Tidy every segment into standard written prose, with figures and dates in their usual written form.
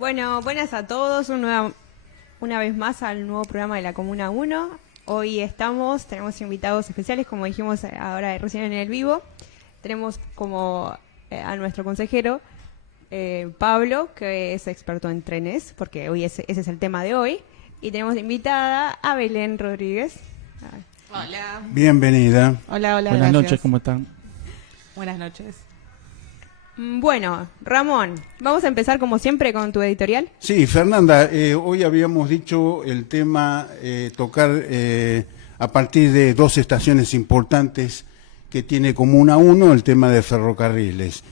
Bueno, buenas a todos, una vez más al nuevo programa de la Comuna 1. Hoy tenemos invitados especiales, como dijimos ahora recién en el vivo. Tenemos como a nuestro consejero, Pablo, que es experto en trenes, porque hoy ese es el tema de hoy. Y tenemos de invitada a Belén Rodríguez. Hola. Bienvenida. Hola, Buenas gracias. noches, ¿cómo están? Buenas noches. Bueno, Ramón, vamos a empezar como siempre con tu editorial. Sí, Fernanda, hoy habíamos dicho el tema tocar a partir de dos estaciones importantes que tiene Comuna 1, el tema de ferrocarriles.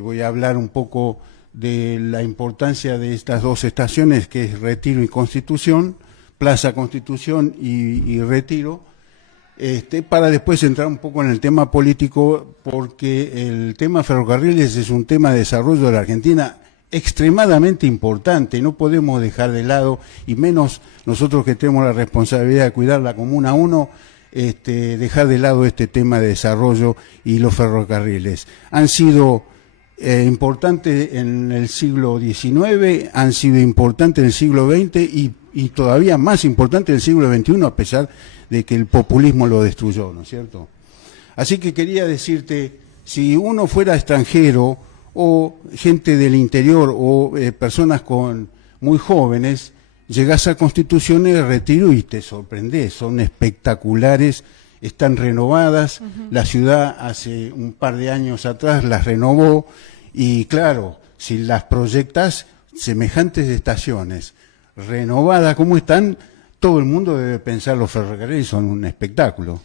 Voy a hablar un poco de la importancia de estas dos estaciones, que es Retiro y Constitución, Plaza Constitución y Retiro, para después entrar un poco en el tema político, porque el tema ferrocarriles es un tema de desarrollo de la Argentina extremadamente importante, no podemos dejar de lado, y menos nosotros que tenemos la responsabilidad de cuidar la Comuna 1, dejar de lado este tema de desarrollo y los ferrocarriles. Han sido importantes en el siglo XIX, han sido importantes en el siglo XX y todavía más importantes en el siglo XXI, a pesar de que el populismo lo destruyó, ¿no es cierto? Así que quería decirte, si uno fuera extranjero o gente del interior o personas muy jóvenes, llegás a Constitución y Retiro y te sorprendés, son espectaculares, están renovadas, la ciudad hace un par de años atrás las renovó y claro, si las proyectas, semejantes estaciones renovadas como están, todo el mundo debe pensar los ferrocarriles son un espectáculo.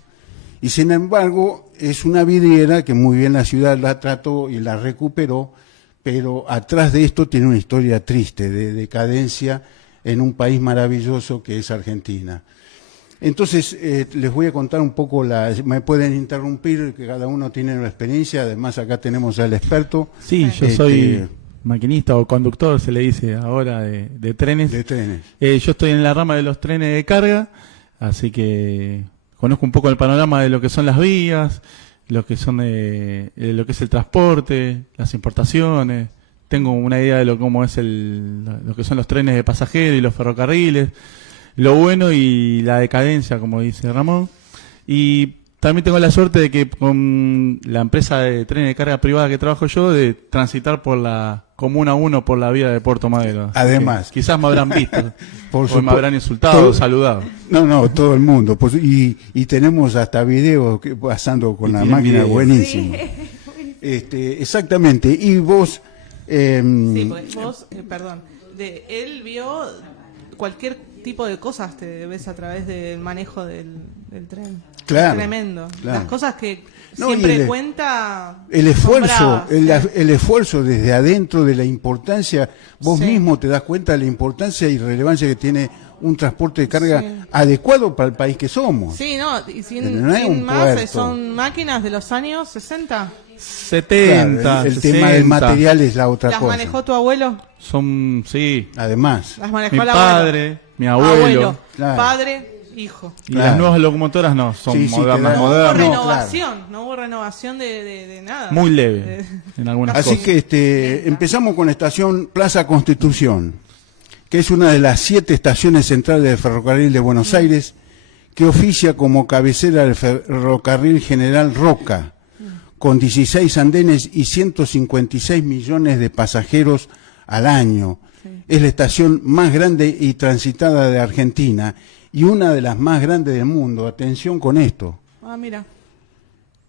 Y sin embargo, es una vidriera que muy bien la ciudad la trató y la recuperó, pero atrás de esto tiene una historia triste, de decadencia en un país maravilloso que es Argentina. Entonces, les voy a contar un poco, me pueden interrumpir, que cada uno tiene una experiencia, además acá tenemos al experto. Sí, yo soy maquinista o conductor, se le dice ahora, de trenes. De trenes. Yo estoy en la rama de los trenes de carga, así que conozco un poco el panorama de lo que son las vías, lo que son lo que es el transporte, las importaciones. Tengo una idea de cómo es lo que son los trenes de pasajeros y los ferrocarriles, lo bueno y la decadencia, como dice Ramón. Y también tengo la suerte de que con la empresa de trenes de carga privada que trabajo yo, de transitar por la Comuna 1 por la vía de Puerto Madero. Además. Quizás me habrán visto, o me habrán insultado, saludado. No, todo el mundo. Pues, y tenemos hasta videos pasando con la máquina, buenísimo. Sí. Exactamente. Y vos... sí, porque vos, perdón, él vio cualquier tipo de cosas, te ves a través del manejo del tren. Claro. Es tremendo. Claro. Las cosas que siempre cuenta. El esfuerzo, bravas, el esfuerzo desde adentro de la importancia, vos mismo te das cuenta de la importancia y relevancia que tiene un transporte de carga adecuado para el país que somos. Sí, no, y sin más, puerto. son máquinas de los años 60. 70, claro, el 60. tema del material es la otra ¿Las cosa. manejó tu abuelo? Sí. Además. Las manejó Mi el padre, mi abuelo. Claro. Padre, hijo. Y las nuevas locomotoras no, son más No hubo modernas. renovación, no hubo renovación de nada. Muy leve, en algunas Así cosas. que empezamos con la estación Plaza Constitución, que es una de las 7 estaciones centrales del ferrocarril de Buenos Aires, que oficia como cabecera del ferrocarril General Roca, con 16 andenes y 156 millones de pasajeros al año. Sí. Es la estación más grande y transitada de Argentina y una de las más grandes del mundo. Atención con esto. Mira.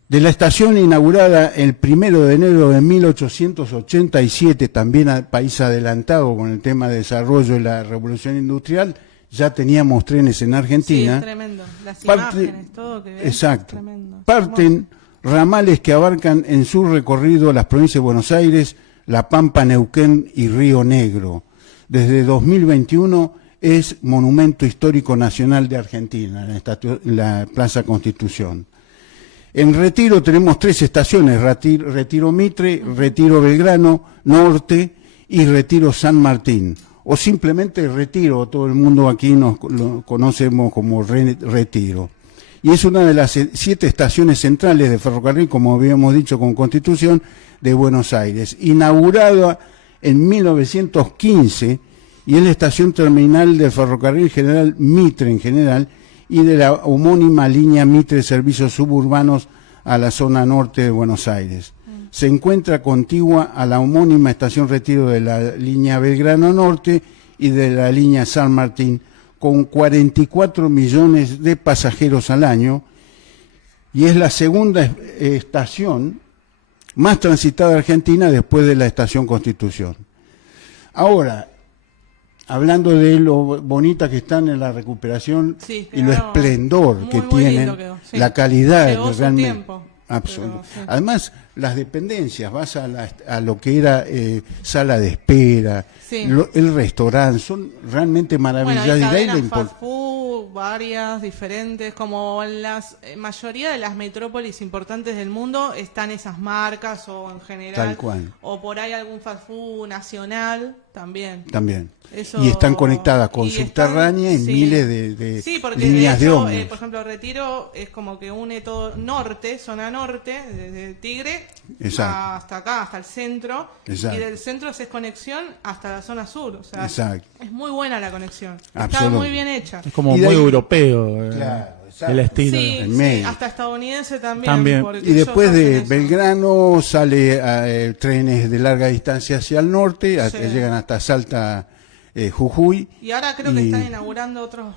De la estación inaugurada el 1 de enero de 1887, también al país adelantado con el tema de desarrollo de la revolución industrial, ya teníamos trenes en Argentina. Sí, es tremendo. Las imágenes, todo que ves. Exacto. Es tremendo. Parten ramales que abarcan en su recorrido las provincias de Buenos Aires, La Pampa, Neuquén y Río Negro. Desde 2021 es Monumento Histórico Nacional de Argentina, la Plaza Constitución. En Retiro tenemos 3 estaciones, Retiro Mitre, Retiro Belgrano, Norte y Retiro San Martín. O simplemente Retiro, todo el mundo aquí lo conocemos como Retiro. Y es una de las 7 estaciones centrales de ferrocarril, como habíamos dicho con Constitución, de Buenos Aires. Inaugurada en 1915 y es la estación terminal del ferrocarril General Mitre en general y de la homónima línea Mitre Servicios Suburbanos a la zona norte de Buenos Aires. Se encuentra contigua a la homónima estación Retiro de la línea Belgrano Norte y de la línea San Martín, con 44 millones de pasajeros al año, y es la segunda estación más transitada de Argentina después de la estación Constitución. Ahora, hablando de lo bonita que están en la recuperación Sí, y lo quedaron esplendor muy, que muy tienen, lindo quedó, sí. la calidad Llevó su realmente. tiempo, Absoluto. pero, sí. Además, las dependencias, vas a lo que era sala de espera, Sí. el restaurante, son realmente Bueno, maravillosos. hay Y de ahí cadenas la fast food, varias, diferentes, como en la mayoría de las metrópolis importantes del mundo están esas marcas o en general. Tal cual. O por ahí algún fast food nacional también. También. Eso- Y están conectadas con y subterránea y sí. miles de Sí, porque líneas de de hecho, ómnibus. por ejemplo, Retiro es como que une todo norte, zona norte, desde Tigre Exacto. hasta acá, hasta el centro. Exacto. Y del centro es conexión hasta la zona sur. O sea, Exacto. es muy buena la conexión. Está Absoluto. muy bien hecha. Es como Y de muy ahí- europeo Claro, exacto. el estilo. Sí, en sí, medio. hasta estadounidense también. También. porque Y después ellos de hacen eso. Belgrano sale trenes de larga distancia hacia el norte, Sí. llegan hasta Salta, Jujuy. Y ahora creo que y- están inaugurando otros,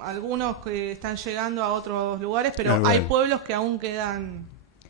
algunos que están llegando a otros lugares, pero Claro, hay bueno. pueblos que aún quedan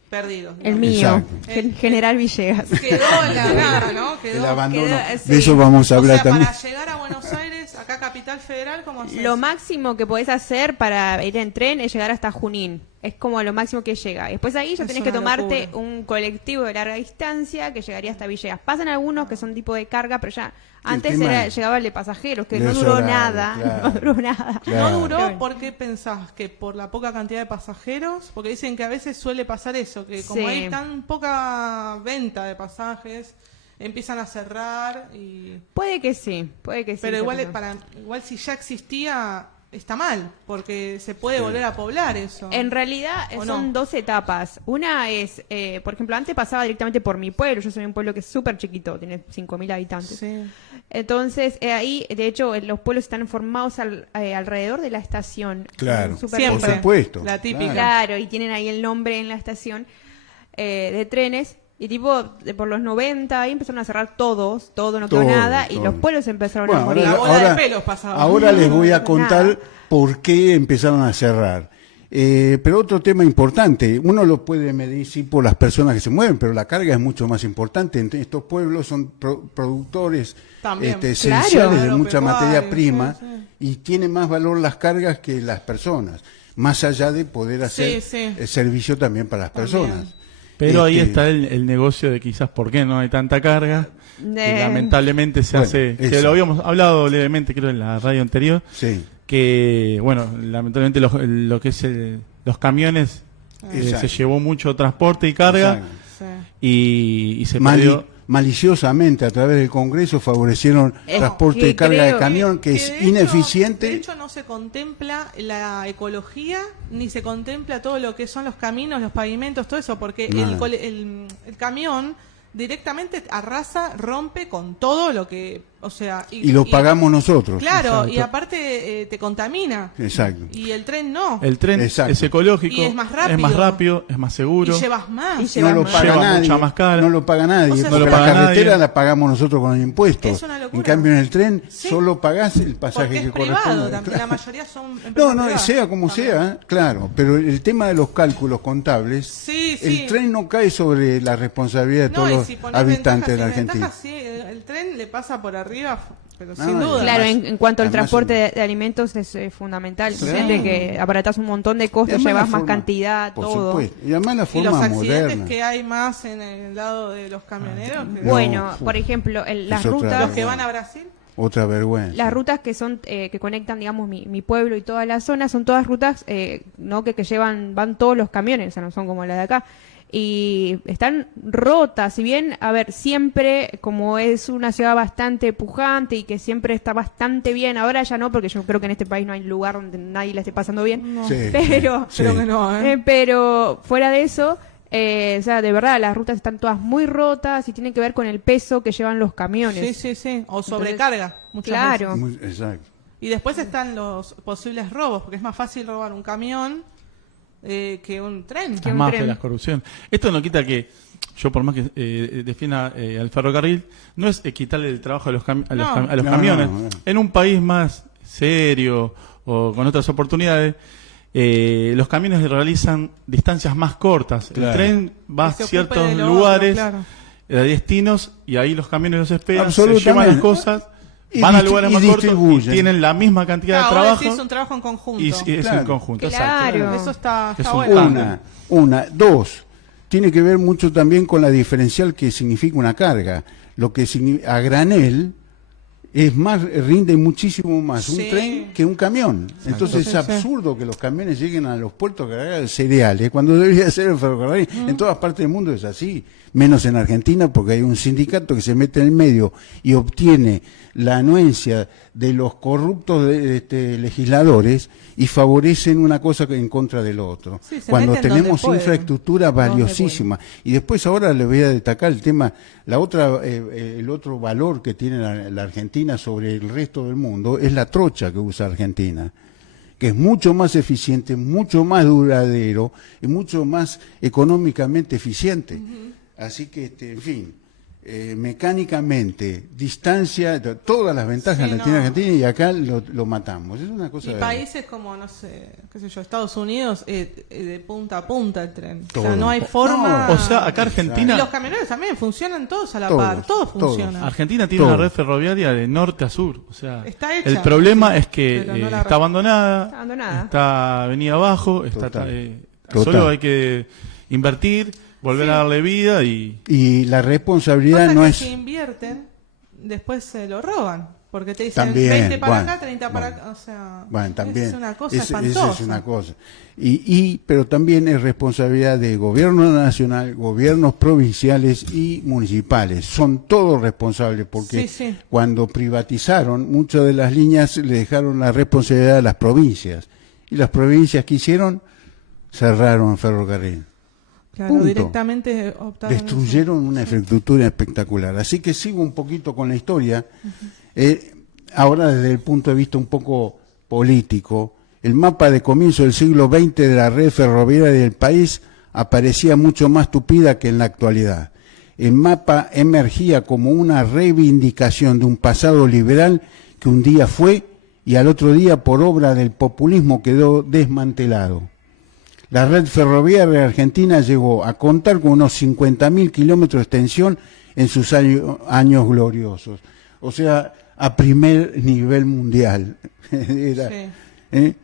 perdidos. El digamos. mío, Exacto. General Villegas. Quedó en la nada, ¿no? El abandono. queda- sí. De eso vamos a hablar o sea, también. para llegar a Buenos Aires, acá Capital Federal, ¿cómo haces? Lo máximo que podés hacer para ir en tren es llegar hasta Junín. Es como lo máximo que llega. Después ahí ya Es tenés que una tomarte locura. un colectivo de larga distancia que llegaría hasta Villegas. Pasan algunos que son tipo de carga, pero ya antes tema llegaba el de pasajeros, que de no esos duró horarios, nada. claro. No duró nada. Claro. ¿No duró? Bueno. ¿Por qué pensás? ¿Que por la poca cantidad de pasajeros? Porque dicen que a veces suele pasar eso, que como Sí. hay tan poca venta de pasajes, empiezan a cerrar y... Puede que sí, puede que sí. Pero igual, pero- igual si ya existía, está mal, porque se puede volver a poblar eso. En realidad ¿O son no? dos etapas. Una es, por ejemplo, antes pasaba directamente por mi pueblo. Yo soy un pueblo que es súper chiquito, tiene 5.000 habitantes. Sí. Entonces, ahí, de hecho, los pueblos están formados alrededor de la estación. Claro, Súper Siempre. por supuesto. La típica. Claro, y tienen ahí el nombre en la estación de trenes. Y tipo, por los 90 ahí empezaron a cerrar todo no quedó Todo, nada. Y todo. los pueblos empezaron Bueno, a morir. La bola de pelos pasaba. ahora les voy a Nada. contar por qué empezaron a cerrar. Pero otro tema importante, uno lo puede medir sí por las personas que se mueven, pero la carga es mucho más importante. Estos pueblos son productores También. esenciales Claro. de mucha materia Agropecuarios, prima sí, sí. y tienen más valor las cargas que las personas, más allá de poder hacer Sí, sí. el servicio también para las También. personas. Pero ahí Este, está el negocio de quizás por qué no hay tanta carga. Que lamentablemente se Bueno, hace, que eso. lo habíamos hablado levemente creo en la radio anterior, Sí, que bueno, lamentablemente lo que es los camiones Exacto. se llevó mucho transporte y carga exacto. Sí. y se Mali- perdió. maliciosamente a través del Congreso favorecieron Es transporte que de carga de creo camión que de es hecho- ineficiente. De hecho, no se contempla la ecología, ni se contempla todo lo que son los caminos, los pavimentos, todo eso, porque Nada. el camión directamente arrasa, rompe con todo lo que, o sea... Y lo pagamos nosotros. Claro, Exacto. y aparte te contamina. Exacto. Y el tren no. El tren Exacto. es ecológico, Y es más rápido. es más seguro. Y llevas más. Y No lleva lo más. paga Lleva nadie. mucha más cara. No lo paga nadie. O sea, porque no lo la paga carretera nadie. la pagamos nosotros con los impuestos. Es una locura. En cambio, en el tren Sí. solo pagás el pasaje Porque que es privado corresponde. también, Claro. la mayoría son empresas No, no, privadas. sea como También. sea, claro. Pero el tema de los cálculos contables, Sí, sí. el tren no cae sobre la responsabilidad de No, todos y los si pones habitantes de la ventajas y Argentina. desventajas, sí, el tren le pasa por arriba, pero No, sin no, duda. Claro, Además- en cuanto al además transporte en- de alimentos es fundamental. Claro. Siempre que abaratás un montón de Y costos, además llevas la más forma- cantidad, por todo. supuesto. Y además la Y los forma accidentes moderna. que hay más en el lado de los camioneros, que- Bueno, No, por ejemplo, las es otra rutas... los que van a Brasil. Otra vergüenza. Las rutas que son que conectan, digamos, mi pueblo y toda la zona son todas rutas no que van todos los camiones, o sea, no son como las de acá. Y están rotas, si bien, a ver, siempre, como es una ciudad bastante pujante y que siempre está bastante bien, ahora ya no, porque yo creo que en este país no hay lugar donde nadie la esté pasando bien, No. Sí, pero, sí. Creo que no, ¿eh? pero fuera de eso, O sea, de verdad, las rutas están todas muy rotas y tiene que ver con el peso que llevan los camiones. Sí. O sobrecarga, muchas Claro. veces. Exacto. Y después están los posibles robos, porque es más fácil robar un camión que un tren. Que Las un mafias, tren. la corrupción. Esto no quita que yo, por más que defienda al ferrocarril, no es quitarle el trabajo a los, a los No, camiones. no. En un país más serio o con otras oportunidades, los camiones realizan distancias más cortas. Claro. El tren va a Que se ocupe ciertos de lo otro, lugares, claro. destinos, y ahí los camiones los esperan, se Absolutamente. llevan las cosas, Y van a distri- lugares y más cortos y distribuyen. tienen la misma cantidad de Claro, ahora trabajo. sí es un trabajo en conjunto. Y es Claro. en conjunto. Claro. Exacto. Eso está Es un bueno. tándem. Dos, tiene que ver mucho también con la diferencial que significa una carga. Lo que a granel es más, rinde muchísimo más un Sí. tren que un camión. Entonces Sí, es sí. absurdo que los camiones lleguen a los puertos a cargar cereales, cuando debería ser el ferrocarril. En todas partes del mundo es así, menos en Argentina, porque hay un sindicato que se mete en el medio y obtiene la anuencia de los corruptos legisladores y favorecen una cosa en contra del otro. Sí, se Cuando meten donde tenemos pueden. infraestructura Donde valiosísima. Y después ahora les voy a destacar el tema, el otro valor que tiene la Argentina sobre el resto del mundo es la trocha que usa Argentina, que es mucho más eficiente, mucho más duradero y mucho más económicamente eficiente. Así que, en fin, mecánicamente, distancia, todas las ventajas Sí, las tiene no. Argentina y acá lo matamos. Es una cosa Y de- países como, no sé, qué sé yo, Estados Unidos, de punta a punta el tren. O sea, Todo. no hay forma... O sea, acá Y Argentina, los camioneros también funcionan todos a la Todos, par, todos todos. funcionan. Argentina tiene Todo. una red ferroviaria de norte a sur. O sea, Está hecha, el problema sí, es que pero no la está red. abandonada, Está abandonada. está avenida abajo, está Total. Total. solo hay que invertir, volver a darle vida Y la responsabilidad Pasa no que es... si invierten, después se lo roban. Porque te dicen También, 20 para bueno, acá, 30 para bueno. acá. O sea, Bueno, también. es una cosa Esa espantosa. es una cosa. Pero también es responsabilidad de gobierno nacional, gobiernos provinciales y municipales. Son todos responsables porque Sí, sí. cuando privatizaron, muchas de las líneas le dejaron la responsabilidad a las provincias. Y las provincias que hicieron, cerraron el ferrocarril. Claro, Punto. directamente optaron Destruyeron eso. una Sí. infraestructura espectacular. Así que sigo un poquito con la historia. Ahora desde el punto de vista un poco político, el mapa de comienzo del siglo XX de la red ferroviaria del país aparecía mucho más tupida que en la actualidad. El mapa emergía como una reivindicación de un pasado liberal que un día fue y al otro día por obra del populismo quedó desmantelado. La red ferroviaria argentina llegó a contar con unos 50.000 kilómetros de extensión en sus años gloriosos. O sea, a primer nivel mundial. Era, Sí.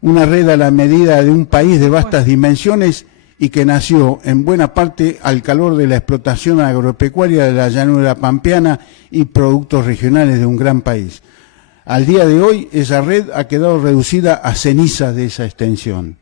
una red a la medida de un país de vastas dimensiones y que nació en buena parte al calor de la explotación agropecuaria de la llanura pampeana y productos regionales de un gran país. Al día de hoy, esa red ha quedado reducida a cenizas de esa extensión.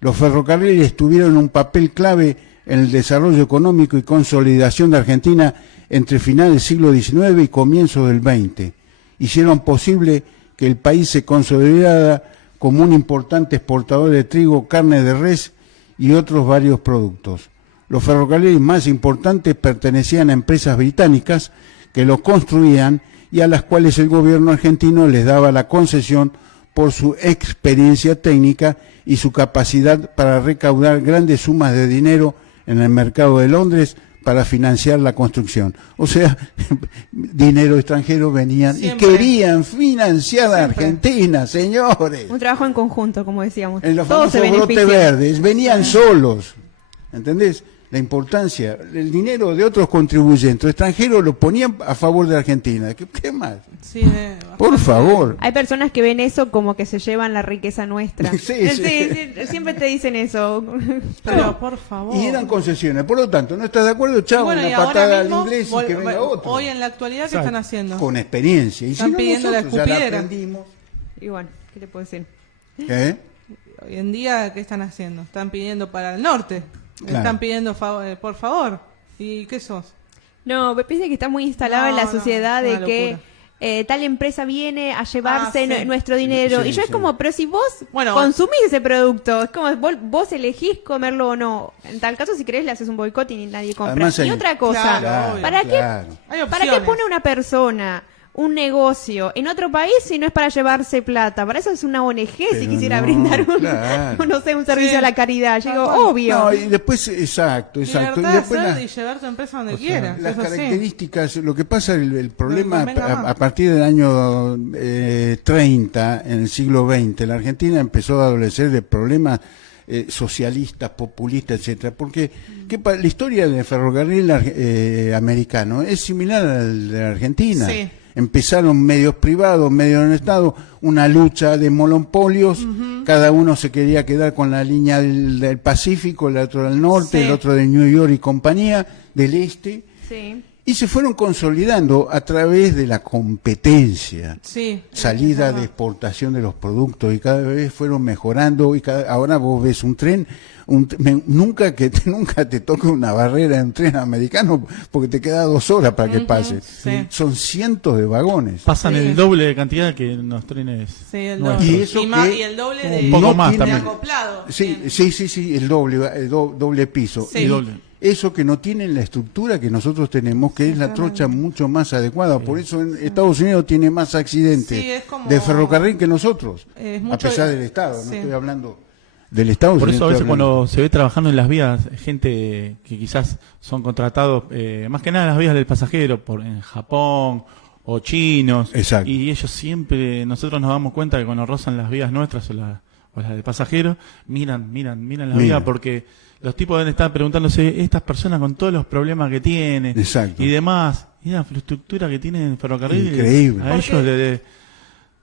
Los ferrocarriles tuvieron un papel clave en el desarrollo económico y consolidación de Argentina entre finales del siglo XIX y comienzos del XX. Hicieron posible que el país se consolidara como un importante exportador de trigo, carne de res y otros varios productos. Los ferrocarriles más importantes pertenecían a empresas británicas que los construían y a las cuales el gobierno argentino les daba la concesión por su experiencia técnica y su capacidad para recaudar grandes sumas de dinero en el mercado de Londres para financiar la construcción. O sea, dinero extranjero venían Siempre. y querían financiar a Siempre. Argentina, señores. Un trabajo en conjunto, como decíamos. En los Todos se famosos brotes benefician. verdes, venían solos. ¿Entendés? La importancia, el dinero de otros contribuyentes extranjeros lo ponían a favor de Argentina. ¿Qué más? Sí, Por bastante. favor. Hay personas que ven eso como que se llevan la riqueza nuestra. Sí, sí. Siempre te dicen eso. Pero, por favor. Y eran concesiones. Por lo tanto, ¿no estás de acuerdo? Y Chao, bueno, y una ahora patada al mismo, inglés y que venga otro. hoy en la actualidad, ¿qué Exacto. están haciendo? Con experiencia. Y Están si no, pidiendo la nosotros ya la escupidera. aprendimos. Y bueno, ¿qué te puedo decir? ¿Eh? Hoy en día, ¿qué están haciendo? Están pidiendo para el norte. Claro. Están pidiendo, por favor. ¿Y qué sos? No, me parece que está muy instalado No, en la no, sociedad es de una que locura. tal empresa viene a llevarse Ah, sí. nuestro dinero. Sí, Y yo es sí. como, pero si vos Bueno, consumís ese producto, es como vos elegís comerlo o no. En tal caso, si querés, le haces un boicot y nadie compra. Además hay- Y otra cosa, Claro, obvio. ¿para qué claro. Hay ¿para qué opciones. pone una persona un negocio en otro país si no es para llevarse plata? Para eso es una ONG si Pero quisiera no, brindar un, claro. no sé, un servicio Sí. a la caridad. Yo digo, Tal cual. obvio. No, y después, exacto. Y Libertad de después hacer la- y llevar tu empresa donde o sea, quieras. las eso sí. características, lo que pasa, el problema convenga más. a partir del año 30, en el siglo XX, la Argentina empezó a adolecer de problemas socialistas, populistas, etcétera, porque la historia del ferrocarril americano es similar al de la Argentina. Sí. Empezaron medios privados, medios del Estado, una lucha de monopolios, cada uno se quería quedar con la línea del Pacífico, el otro del norte, Sí. el otro de New York y compañía, del este, Sí. y se fueron consolidando a través de la competencia, Sí. salida Ajá. de exportación de los productos, y cada vez fueron mejorando, y ahora vos ves un tren, nunca te toque una barrera en un tren americano, porque te queda 2 horas para que pase. sí. Son cientos de vagones. Pasan Sí. el doble de cantidad que en los trenes. Sí, el nuestros. doble. Y eso más, que- y el doble Un de, poco no más tiene- de también. acoplado. Sí, Bien. sí, el doble piso. Sí. Y doble. Eso que no tienen la estructura que nosotros tenemos, que es la trocha mucho más adecuada. Por eso en Estados Unidos tiene más accidentes Sí, es como- de ferrocarril que nosotros, Es a mucho- pesar del Estado. No sí. estoy hablando del Estado. Por sino eso a estoy veces hablando- cuando se ve trabajando en las vías, gente que quizás son contratados, más que nada en las vías del pasajero, en Japón o chinos, Exacto. y ellos siempre, nosotros nos damos cuenta que cuando rozan las vías nuestras o las de pasajeros, miran la Miran. vía porque los tipos deben estar preguntándose, estas personas con todos los problemas que tienen Exacto. y demás, y la infraestructura que tiene el ferrocarril, Increíble. a Porque ellos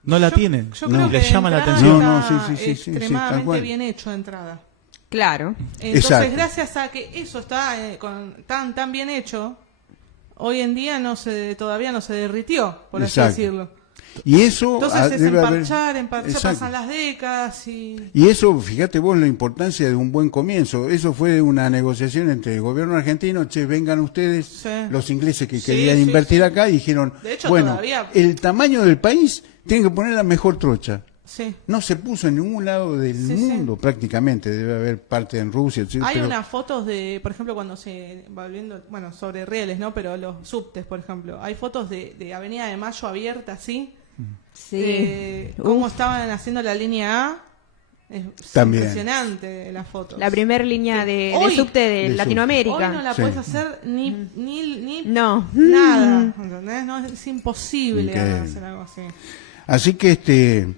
no la Yo- tienen, Yo creo que les de llama la entrada atención. No, está sí, sí, tal extremadamente cual. bien hecho de entrada. Claro. Entonces, Exacto. gracias a que eso está tan bien hecho, hoy en día todavía no se derritió, por así Exacto. decirlo. Y eso Entonces es debe haber- emparchar, Exacto. pasan las décadas y... Y eso, fíjate vos la importancia de un buen comienzo. Eso fue una negociación entre el gobierno argentino, vengan ustedes, Sí. los ingleses que Sí, querían sí, invertir sí. acá, y dijeron, De hecho, bueno, todavía- el tamaño del país tiene que poner la mejor trocha. Sí. No se puso en ningún lado del Sí, sí. mundo prácticamente, debe haber parte en Rusia, etcétera, Hay pero- unas fotos de, por ejemplo, cuando se va viendo, bueno, sobre rieles, ¿no? Pero los subtes, por ejemplo. Hay fotos de Avenida de Mayo abierta, así. Sí. Cómo Uf. estaban haciendo la línea A. Es También. impresionante las fotos. La primera línea de Hoy- subte de de Latinoamérica. Hoy no la Sí. puedes hacer ni No. nada, ¿entendés? No, es imposible Increíble. hacer algo así. Así que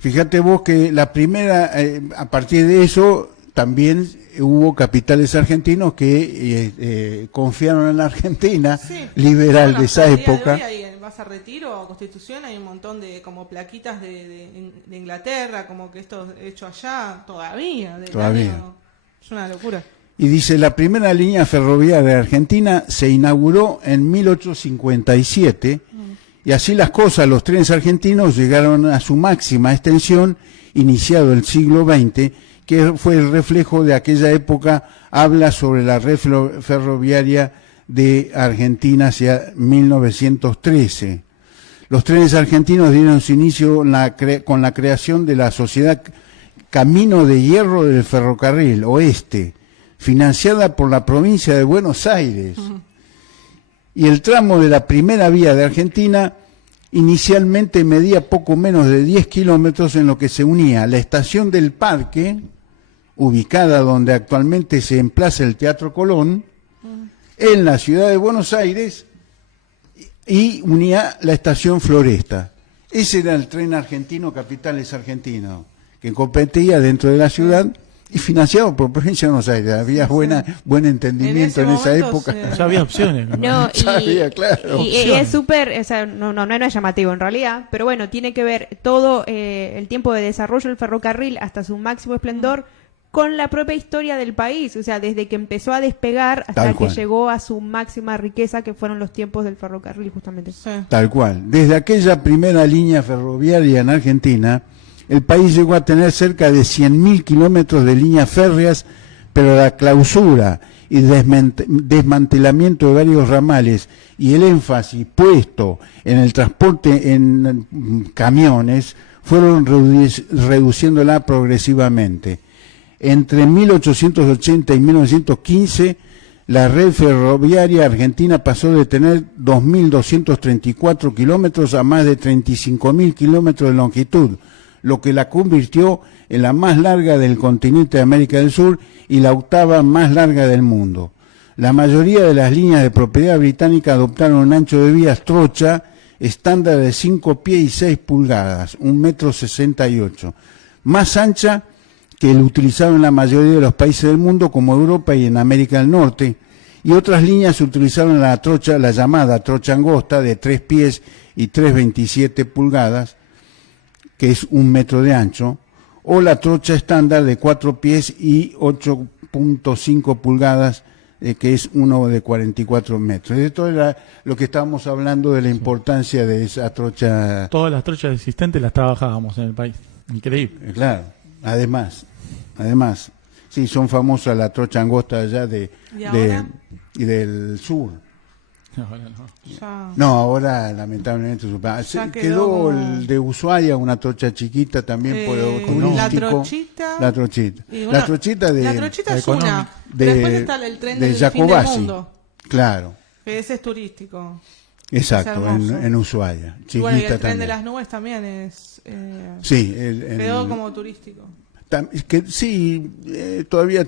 fíjate vos que la primera, a partir de eso, también hubo capitales argentinos que confiaron en la Argentina, Sí. liberal Bueno, de hasta esa el día de época. hoy vas a Retiro o a Constitución, hay un montón de como plaquitas de Inglaterra, como que esto hecho allá, todavía. Todavía. Es una locura. Y dice, la primera línea ferroviaria de Argentina se inauguró en 1857, y así las cosas, los trenes argentinos llegaron a su máxima extensión, iniciado el siglo XX, que fue el reflejo de aquella época. Habla sobre la red ferroviaria de Argentina hacia 1913. Los trenes argentinos dieron su inicio con la creación de la sociedad Camino de Hierro del Ferrocarril Oeste, financiada por la provincia de Buenos Aires. Y el tramo de la primera vía de Argentina inicialmente medía poco menos de 10 kilómetros, en lo que se unía la estación del Parque, ubicada donde actualmente se emplaza el Teatro Colón, en la ciudad de Buenos Aires, y unía la estación Floresta. Ese era el tren argentino, Capitales Argentinos, que competía dentro de la ciudad y financiado por provincia de Buenos Aires. Había buen entendimiento en esa momento época. se- Ya había opciones. No, Sabía, claro. y es súper, o sea, no es llamativo en realidad, pero bueno, tiene que ver todo el tiempo de desarrollo del ferrocarril hasta su máximo esplendor con la propia historia del país, o sea, desde que empezó a despegar hasta Tal que cual. llegó a su máxima riqueza, que fueron los tiempos del ferrocarril justamente. Sí. Tal cual. Desde aquella primera línea ferroviaria en Argentina, el país llegó a tener cerca de 100.000 kilómetros de líneas férreas pero la clausura y desmantelamiento de varios ramales y el énfasis puesto en el transporte en camiones fueron reduciéndola progresivamente. Entre 1880 y 1915, la red ferroviaria argentina pasó de tener 2.234 kilómetros a más de 35.000 kilómetros de longitud, lo que la convirtió en la más larga del continente de América del Sur y la octava más larga del mundo. La mayoría de las líneas de propiedad británica adoptaron un ancho de vías trocha estándar de 5 pies y 6 pulgadas, 1,68 m, más ancha que el utilizado en la mayoría de los países del mundo como Europa y en América del Norte, y otras líneas utilizaron la trocha, la llamada trocha angosta de 3 pies y 3,27 pulgadas, que es 1 metro de ancho, o la trocha estándar de 4 pies y 8,5 pulgadas, que es uno de 44 metros. Esto era lo que estábamos hablando de la importancia de esa trocha. Todas las trochas existentes las trabajábamos en el país. Increíble. Claro, además, sí, son famosas la trocha angosta allá y del sur. Ahora no. Ya. No, ahora lamentablemente Ya quedó como- el de Ushuaia, una trocha chiquita también por la turístico. trochita. La trochita. Y una- La trochita de La trochita es económica. una. Pero después está el tren del fin del Jacobacci. mundo. Claro, Que ese es turístico. exacto, hermoso. en Ushuaia. Y bueno, y Chiquita el tren de también. las nubes también es. Sí, Quedó como turístico. que sí, todavía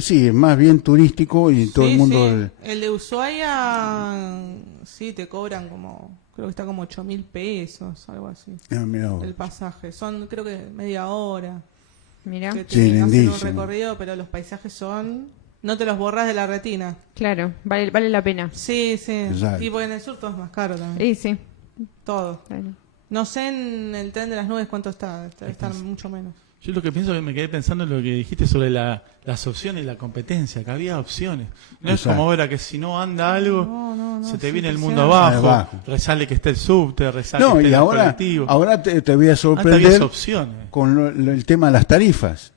sí, es más bien turístico y todo Sí, el mundo. sí. El de Ushuaia, sí, te cobran como. Creo que está como 8.000 pesos, algo así. Mirá vos. El pasaje. Son, creo que media hora. Mira, Que te Sí, hacen un lindísimo. recorrido, pero los paisajes son. No te los borras de la retina. claro, vale la pena. Sí, sí. Exacto. Y porque en el sur todo es más caro también. Sí, sí. Todo. Claro. No sé en el tren de las nubes cuánto está. Debe estar mucho menos. Yo lo que pienso, que me quedé pensando en lo que dijiste sobre las opciones y la competencia, que había opciones. No es Exacto. como ahora que si no anda algo, No, se te es viene el impresionante. mundo abajo, Abajo. resale que esté el subte, resale No, que esté y el ahora colectivo. te voy a Antes había sorprender opciones. con el tema de las tarifas.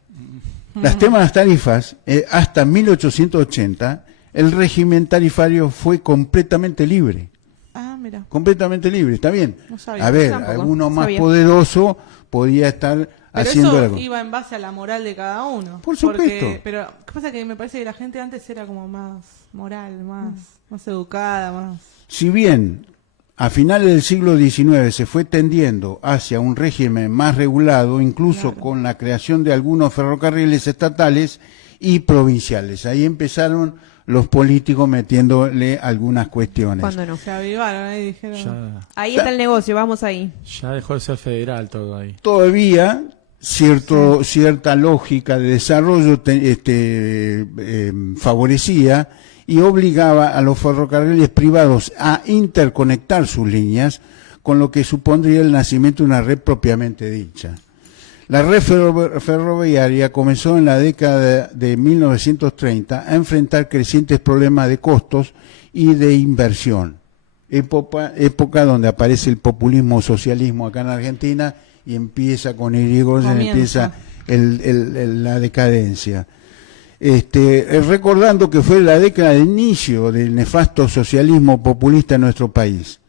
Las temas de las tarifas, hasta 1880, el régimen tarifario fue completamente libre. Ah, mira. Completamente libre, ¿está bien? No sabía. A ver, Tampoco, alguno más sabía. poderoso podía estar Pero haciendo eso algo. iba en base a la moral de cada uno. Por supuesto. Pero, ¿qué pasa? Que me parece que la gente antes era como más moral, más educada, más... Si bien a finales del siglo XIX se fue tendiendo hacia un régimen más regulado, incluso Claro. con la creación de algunos ferrocarriles estatales y provinciales. Ahí empezaron los políticos metiéndole algunas cuestiones. ¿Cuándo no? Se avivaron y dijeron... Ya, Ahí está el negocio, vamos ahí. ya dejó de ser federal todo ahí. Todavía cierta lógica de desarrollo favorecía y obligaba a los ferrocarriles privados a interconectar sus líneas, con lo que supondría el nacimiento de una red propiamente dicha. La red ferroviaria comenzó en la década de 1930 a enfrentar crecientes problemas de costos y de inversión. Época donde aparece el populismo socialismo acá en Argentina y empieza con Irigoyen, Comienza. empieza la decadencia. Recordando que fue la década de inicio del nefasto socialismo populista en nuestro país.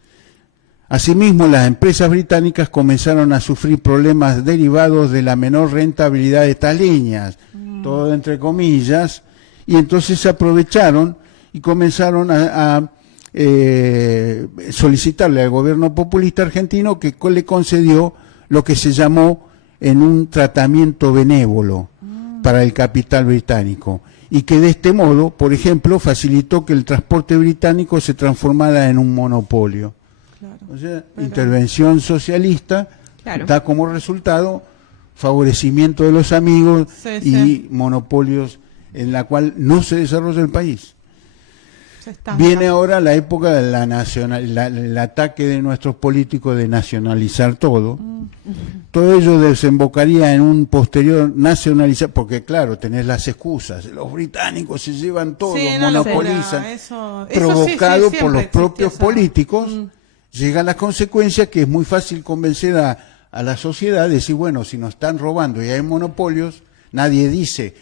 Asimismo, las empresas británicas comenzaron a sufrir problemas derivados de la menor rentabilidad de estas líneas, todo entre comillas, y entonces se aprovecharon y comenzaron a solicitarle al gobierno populista argentino que le concedió lo que se llamó en un tratamiento benévolo para el capital británico, y que de este modo, por ejemplo, facilitó que el transporte británico se transformara en un monopolio. Claro. O sea, Pero- intervención socialista Claro. da como resultado favorecimiento de los amigos Sí, y sí. monopolios en la cual no se desarrolla el país. Se estanca. Viene ahora la época de el ataque de nuestros políticos de nacionalizar todo. Todo ello desembocaría en un posterior nacionalizar, porque claro, tenés las excusas. Los británicos se llevan todo, Sí, una locura, monopolizan. eso Provocado sí, por los siempre propios existió esa- políticos, Mm. llega la consecuencia que es muy fácil convencer a la sociedad de decir, bueno, si nos están robando y hay monopolios, nadie dice,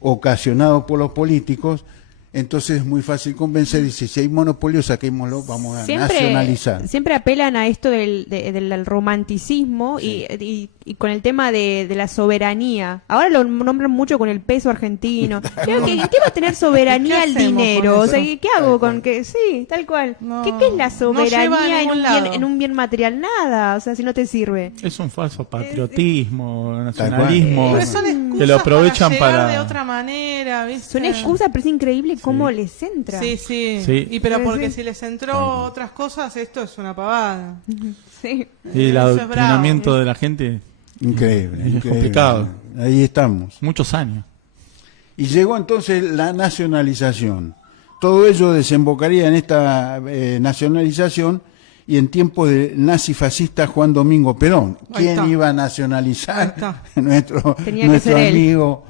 ocasionados por los políticos, entonces es muy fácil convencer, dice, si hay monopolio, saquémoslo, vamos a nacionalizar. Siempre apelan a esto del romanticismo y con el tema de la soberanía. Ahora lo nombran mucho con el peso argentino. Creo que, ¿qué va a tener soberanía el dinero? O sea, ¿qué hago con que? Sí, tal cual. No, ¿Qué es la no lleva a soberanía ningún lado. en un bien material? Nada, o sea, si no te sirve. Es un falso patriotismo, nacionalismo, Pero son excusas que lo aprovechan para llegar para... de otra manera, ¿viste? Son excusas, pero es increíble cómo les entra. Sí, sí. Sí. Y pero Sí, porque sí. si les entró otras cosas, esto es una pavada. Sí. Y el Eso es adoctrinamiento de la gente, Increíble, Es increíble. complicado. Ahí estamos. muchos años. Y llegó entonces la nacionalización. Todo ello desembocaría en esta nacionalización y en tiempos del nazifascista Juan Domingo Perón. Ahí ¿Quién está. iba a Ahí nacionalizar? está. nuestro Tenía que nuestro ser él. amigo.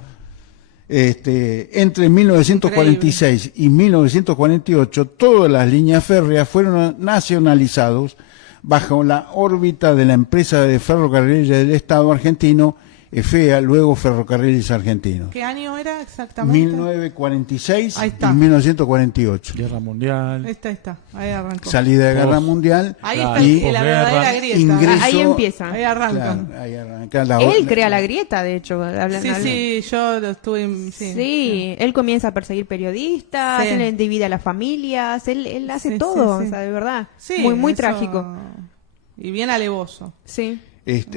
Entre 1946 y 1948, todas las líneas férreas fueron nacionalizadas bajo la órbita de la empresa de ferrocarriles del Estado argentino, EFEA, luego Ferrocarriles Argentinos. ¿Qué año era exactamente? 1946 Ahí está. y 1948. Guerra Mundial. Ahí está. Ahí arrancó. Salida de Guerra Post. Mundial. Ahí Claro. está Y la verdadera grieta. ingreso- Ahí empieza. Ahí arranca. Claro, ahí arranca la Él crea la grieta, de hecho. Sí, yo lo estuve... Sí, él comienza a perseguir periodistas, Sí. él divide a las familias, él hace Sí, todo, sí, sí. o sea, de verdad. Sí, muy eso- trágico. Y bien alevoso. Sí.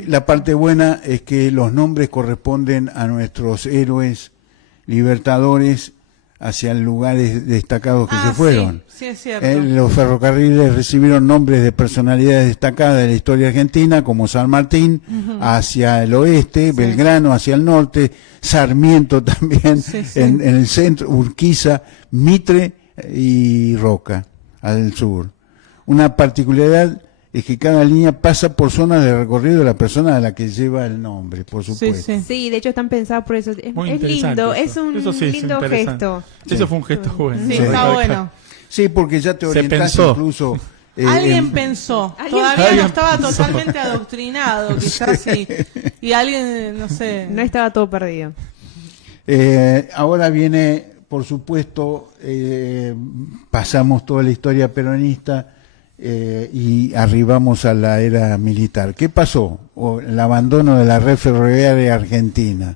La parte buena es que los nombres corresponden a nuestros héroes libertadores hacia lugares destacados que se fueron. Sí, es cierto. Los ferrocarriles recibieron nombres de personalidades destacadas de la historia argentina, como San Martín hacia el oeste, Belgrano hacia el norte, Sarmiento también Sí, sí. En el centro, Urquiza, Mitre y Roca al sur. Una particularidad es que cada línea pasa por zonas de recorrido de la persona a la que lleva el nombre, por supuesto. sí. Sí, de hecho están pensados por eso. Es Muy lindo, interesante es eso. un Eso sí es lindo interesante. gesto. Eso fue un gesto bueno. Sí, Sí. está bueno. Sí, porque ya te Se orientás pensó. incluso... Alguien en- pensó, Alguien todavía no pensó. estaba totalmente adoctrinado, quizás y alguien, no sé. No estaba todo perdido. Ahora viene, por supuesto, pasamos toda la historia peronista y arribamos a la era militar. ¿Qué pasó? El abandono de la red ferroviaria argentina.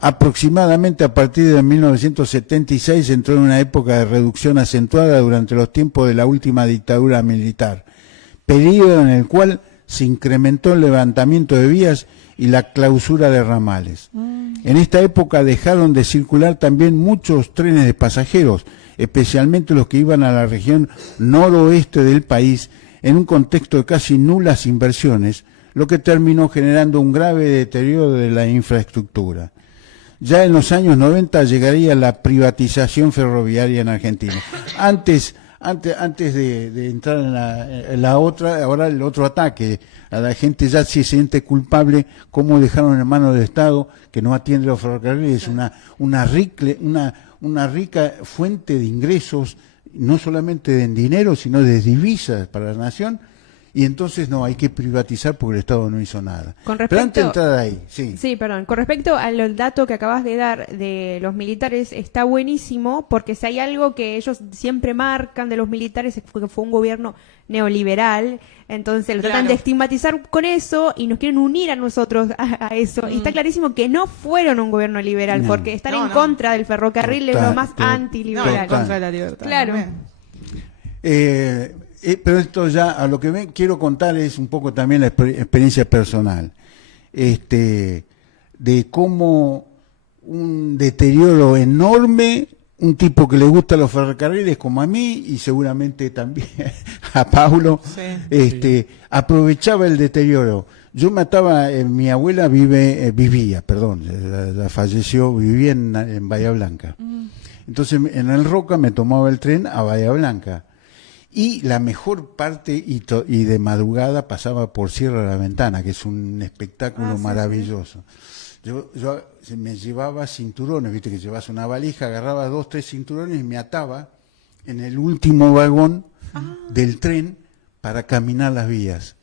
Aproximadamente a partir de 1976 entró en una época de reducción acentuada durante los tiempos de la última dictadura militar, periodo en el cual se incrementó el levantamiento de vías y la clausura de ramales. En esta época dejaron de circular también muchos trenes de pasajeros, especialmente los que iban a la región noroeste del país, en un contexto de casi nulas inversiones, lo que terminó generando un grave deterioro de la infraestructura. Ya en los años 90 llegaría la privatización ferroviaria en Argentina. Antes de entrar en la otra, ahora el otro ataque, a la gente ya se siente culpable cómo dejaron en manos del Estado que no atiende los ferrocarriles, una rica fuente de ingresos, no solamente en dinero, sino de divisas para la nación. Y entonces no, hay que privatizar porque el Estado no hizo nada. Con Pero antes de respecto- entrar ahí, sí. Sí, perdón. Con respecto al dato que acabas de dar de los militares, está buenísimo porque si hay algo que ellos siempre marcan de los militares es que fue un gobierno neoliberal, entonces lo tratan Claro. de estigmatizar con eso y nos quieren unir a nosotros a eso. Y está clarísimo que no fueron un gobierno liberal No. porque estar No, en no. contra del ferrocarril es lo Total, más total. No, antiliberal. en contra de la libertad. Claro. también. Pero esto ya, a lo que quiero contar es un poco también la experiencia personal, de cómo un deterioro enorme, un tipo que le gusta los ferrocarriles como a mí y seguramente también a Paulo, Sí. aprovechaba el deterioro. Yo mi abuela vivía, la falleció, vivía en Bahía Blanca. Entonces en el Roca me tomaba el tren a Bahía Blanca. Y la mejor parte, y de madrugada pasaba por Cierra la Ventana, que es un espectáculo maravilloso. Yo me llevaba cinturones, viste que llevas una valija, agarraba 2, 3 cinturones y me ataba en el último vagón del tren para caminar las vías.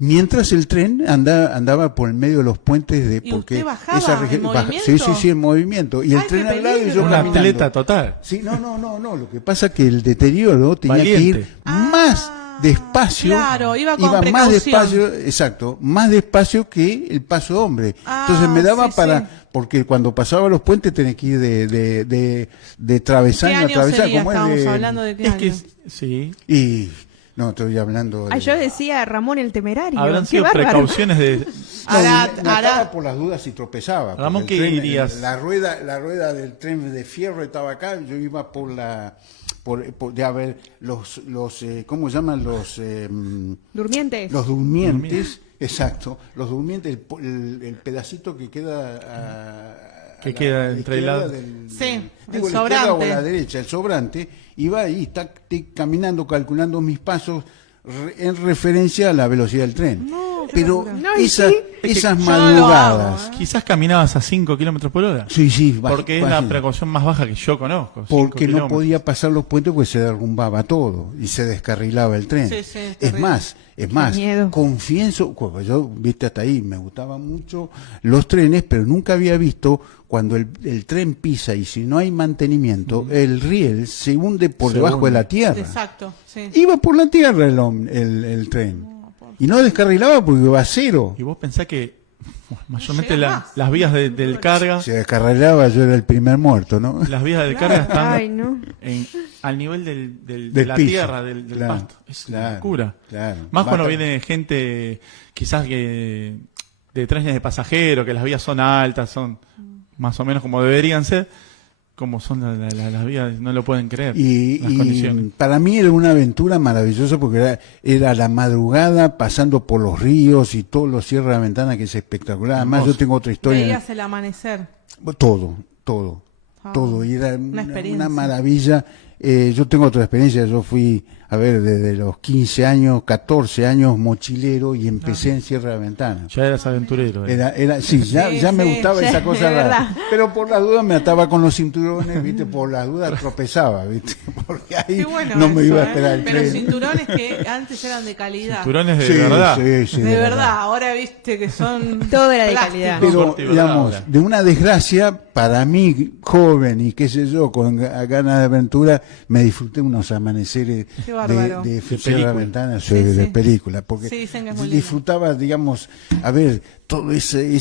Mientras el tren andaba por el medio de los puentes de ¿Y usted bajaba en baja- movimiento? sí, en movimiento. Y el Ay, tren qué al lado y yo peligro. Una caminando. atleta total. Sí, no. Lo que pasa es que el deterioro tenía que Valiente. ir más despacio. Claro, iba con más precaución. despacio, exacto, más despacio que el paso de hombre. Entonces me daba sí, para, sí. porque cuando pasaba los puentes tenía que ir de travesaño ¿Qué a año travesar, sería? como es Estábamos de, hablando de qué Es año. que, sí, y no estoy hablando de, Ah, yo decía Ramón el Temerario. habrán Qué sido bárbaro. precauciones de... No, Hará- me ataba hará- por las dudas si tropezaba. porque Ramón, el ¿qué tren, dirías? La rueda del tren de fierro estaba acá, yo iba por de haber los ¿cómo se llaman Durmientes. los durmientes? Exacto, los durmientes, el pedacito que queda Que queda entre izquierda la- Sí, digo, el la izquierda o sobrante. la derecha, el sobrante, iba ahí, está caminando, calculando mis pasos en referencia a la velocidad del tren. Pero No, y esas, sí. esas yo no lo madrugadas, hago, Quizás caminabas a 5 kilómetros por hora. sí, Porque es la precaución más baja que yo conozco. 5 porque no kilómetros. podía pasar los puentes porque se derrumbaba todo y se descarrilaba el tren. Sí, sí, es es terrible. más, miedo. confieso, yo viste hasta ahí, me gustaban mucho los trenes, pero nunca había visto cuando el tren pisa y si no hay mantenimiento, el riel se hunde por Se debajo de hunde. la tierra. Exacto, sí. Iba por la tierra el tren. Y no descarrilaba porque iba a cero. Y vos pensás que mayormente llega más. las vías del carga, Si descarrilaba yo era el primer muerto, ¿no? las vías del carga están Ay, no. al nivel de Del la piso. tierra, del Claro, pasto. Es una claro, locura. claro. Más cuando Basta- viene gente, quizás que de trenes de pasajeros, que las vías son altas, son más o menos como deberían ser, como son las vías, no lo pueden creer. Las Y condiciones. para mí era una aventura maravillosa porque era la madrugada pasando por los ríos y todo lo cierra la ventana que es espectacular. Además Hermoso. yo tengo otra historia. Veías el amanecer. Todo. Ah, Todo. Y era una experiencia. una maravilla. Yo tengo otra experiencia. Yo fui, a ver, desde los 15 años, 14 años mochilero y empecé en Sierra de la Ventana. Ya eras aventurero. Sí, ya me sí, gustaba ya, esa cosa de rara. verdad. Pero por las dudas me ataba con los cinturones, ¿viste? Por las dudas tropezaba, ¿viste? Porque ahí Qué bueno no me eso, iba a esperar el Pero tren. cinturones que antes eran de calidad. Cinturones de Sí, verdad. sí, de verdad, ahora viste que son Todo era de plásticos. calidad. Pero, Suerte y verdad digamos, ahora. de una desgracia, para mí, joven y qué sé yo, con ganas de aventura, me disfruté unos amaneceres Qué bárbaro. de De Sierra de la película. Ventana, Sí, de sí. película, porque Sí, dicen que es muy lindo. disfrutaba, digamos, a ver, todo ese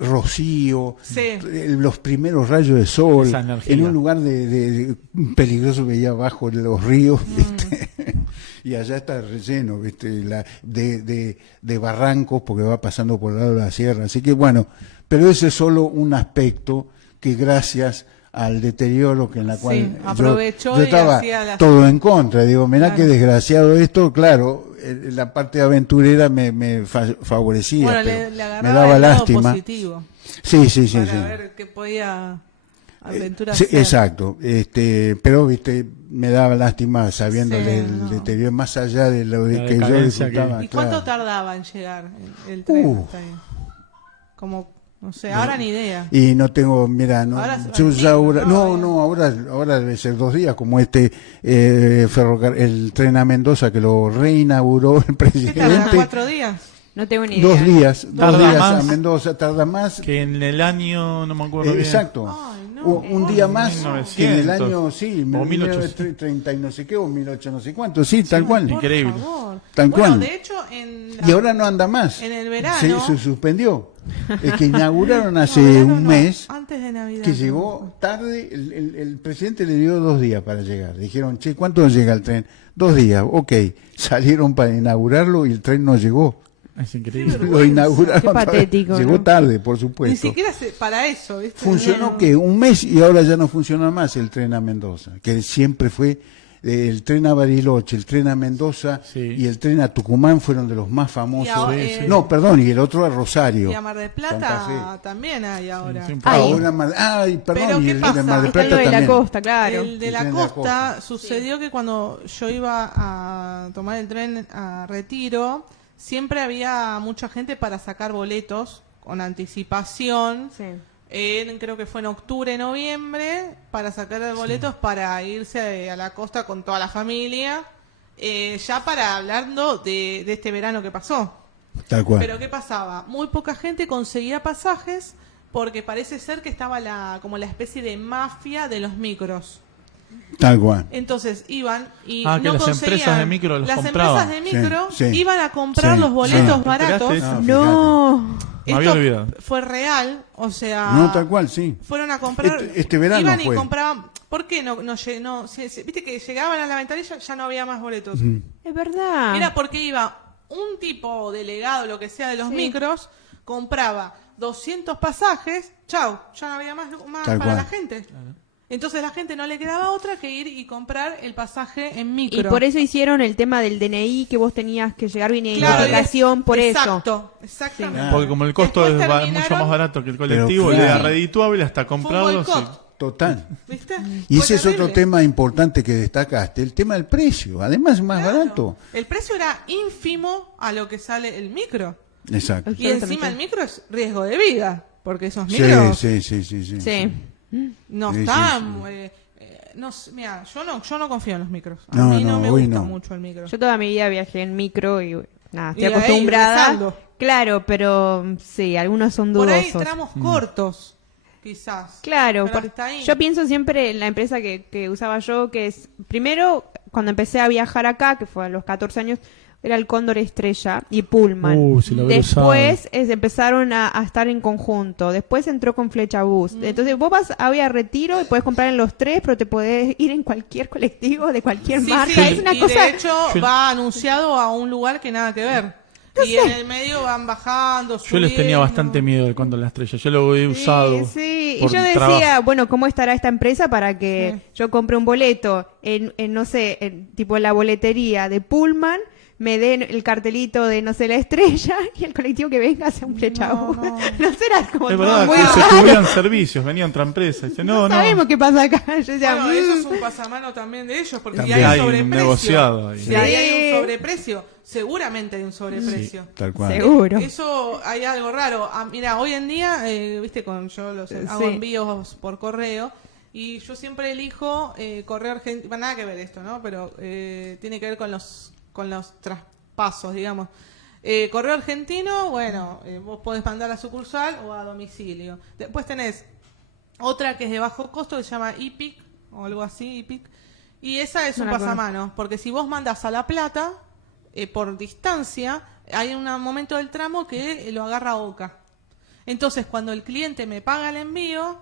rocío, Sí. los primeros rayos de sol, Esa energía. en un lugar de peligroso veía abajo de los ríos, Mm. ¿viste? Y allá está relleno, ¿viste? De barrancos porque va pasando por el lado de la sierra. Así que bueno, pero ese es solo un aspecto que gracias al deterioro que en la Sí, cual aprovechó yo y estaba hacía las- todo en contra. Digo, mirá Claro. qué desgraciado esto, claro, la parte aventurera me favorecía, Bueno, pero le me agarraba daba el lado lástima. positivo Sí, para ver qué podía aventura Sí, hacer. exacto, pero viste, me daba lástima sabiendo Sí, del no. deterioro más allá de lo La que yo decadencia disfrutaba. ¿Y cuánto claro. tardaba en llegar el tren? Uh. hasta ahí? Como, no sé, ahora ni idea. Y no tengo, mira, no, Ahora yo es ya ahora, antiguo, ahora debe ser 2 días, como el tren a Mendoza que lo reinauguró el ¿Qué tarda? presidente. 4 días. No tengo ni idea. 2 días, Tarda 2 días a más Mendoza, tarda más. Que en el año, no me acuerdo bien. Exacto. Ay, no. Un día más 1900, que en el año, sí, o 1830 y no sé qué, o 1800 no sé cuánto, sí, tal cual. Por Increíble. favor. Tal Bueno, cual. de hecho, en Y ahora no anda más. En el verano. Se suspendió. Es que inauguraron hace No, verano un no, mes antes de Navidad. que llegó tarde. El presidente le dio 2 días para llegar. Dijeron, che, ¿cuánto llega el tren? 2 días, ok. Salieron para inaugurarlo y el tren no llegó. Es increíble. Lo inauguraron. Qué patético, Llegó ¿no? tarde, por Ni supuesto. siquiera para eso, ¿viste? Funcionó No. que un mes y ahora ya no funciona más el tren a Mendoza, que siempre fue el tren a Bariloche, el tren a Mendoza Sí. y el tren a Tucumán fueron de los más famosos. Y ahora, No, perdón, y el otro a Rosario. Y a Mar del Santa Plata Fe. también hay ahora. siempre. Ay. Ahora perdón, Pero y ¿qué el de pasa? Mar del Está lo Plata de la también. costa, claro. El de El la tren de la costa costa. sucedió que cuando yo iba a tomar el tren a Retiro, siempre había mucha gente para sacar boletos con anticipación. Sí. Creo que fue en octubre, noviembre, para sacar boletos para irse a la costa con toda la familia ya para hablando de este verano que pasó. Tal cual. Pero ¿qué pasaba? Muy poca gente conseguía pasajes porque parece ser que estaba como la especie de mafia de los micros. Tal cual. Entonces iban y Que no las conseguían. empresas de micro los las compraban. empresas de micro Sí, sí. iban a comprar Sí, los boletos sí. baratos. ¿Te enteraste? No. Me había Esto olvidado. fue real, o sea, No, tal cual, sí. fueron a comprar. Este verano iban y fue. compraban. ¿Por qué no llenó? Viste que llegaban a la ventanilla, ya no había más boletos. Es verdad. Era porque iba un tipo delegado, lo que sea, de los Sí. micros, compraba 200 pasajes, chau, ya no había más Tal para cual. la gente. Entonces la gente no le quedaba otra que ir y comprar el pasaje en micro. Y por eso hicieron el tema del DNI, que vos tenías que llegar bien Claro, identificación, por eso. exacto, exactamente. Sí. Porque como el costo Después es mucho terminaron- más barato que el colectivo, Pero le da claro. redituable hasta Fue un comprarlo. boicot, Sí. Total. ¿viste? Y Fue ese es otro terrible. tema importante que destacaste, el tema del precio. Además es más Claro. barato. El precio era ínfimo a lo que sale el micro. Exacto. Y encima el micro es riesgo de vida, porque esos Sí, micros sí. Sí. no Sí, están... sí, no sé, mira, yo no confío en los micros. A No, mí no no, me hoy gusta no. mucho el micro. Yo toda mi vida viajé en micro y nada, estoy Y ahí acostumbrada. rezando. Claro, pero sí, algunos son Por dudosos. ahí tramos cortos, quizás. Claro, Pero hasta ahí. yo pienso siempre en la empresa que usaba yo, que es, primero, cuando empecé a viajar acá, que fue a los 14 años, era el Cóndor Estrella y Pullman. Si lo hubiera Después empezaron a estar en conjunto, después entró con Flecha Bus. Entonces vos vas a Vía Retiro y podés comprar en los tres, pero te podés ir en cualquier colectivo de cualquier Sí, marca. sí, Es una y cosa... de hecho va anunciado a un lugar que nada que ver. Y en el medio van bajando, Yo les tenía subiendo. bastante miedo de cuando la estrella. Yo lo he usado. Sí, y por yo decía, trabajo. bueno, ¿cómo estará esta empresa para que yo compre un boleto en no sé, tipo en la boletería de Pullman, me den el cartelito de, no sé, la estrella y el colectivo que venga sea un Flecha Bus? no. No será como Es todo verdad muy que se raro. cubrían servicios, venía otra empresa. Dice, no, no. Sabemos qué pasa acá. Yo decía, Bueno, eso es un pasamano también de ellos, porque si También. hay Hay un sobreprecio. negociado ahí. Si ahí hay Sí. un sobreprecio, seguramente hay un sobreprecio. Tal cual. seguro. Eso hay algo raro. Mira, hoy en día, viste, hago Sí. envíos por correo y yo siempre elijo correo argentino. Nada que ver esto, ¿no? Pero tiene que ver con los traspasos, digamos. Correo argentino, bueno, vos podés mandar a sucursal o a domicilio. Después tenés otra que es de bajo costo que se llama IPIC o algo así, IPIC. Y esa es No un la pasamano, porque si vos mandas a La Plata, por distancia, hay un momento del tramo que lo agarra Oca. Entonces, cuando el cliente me paga el envío,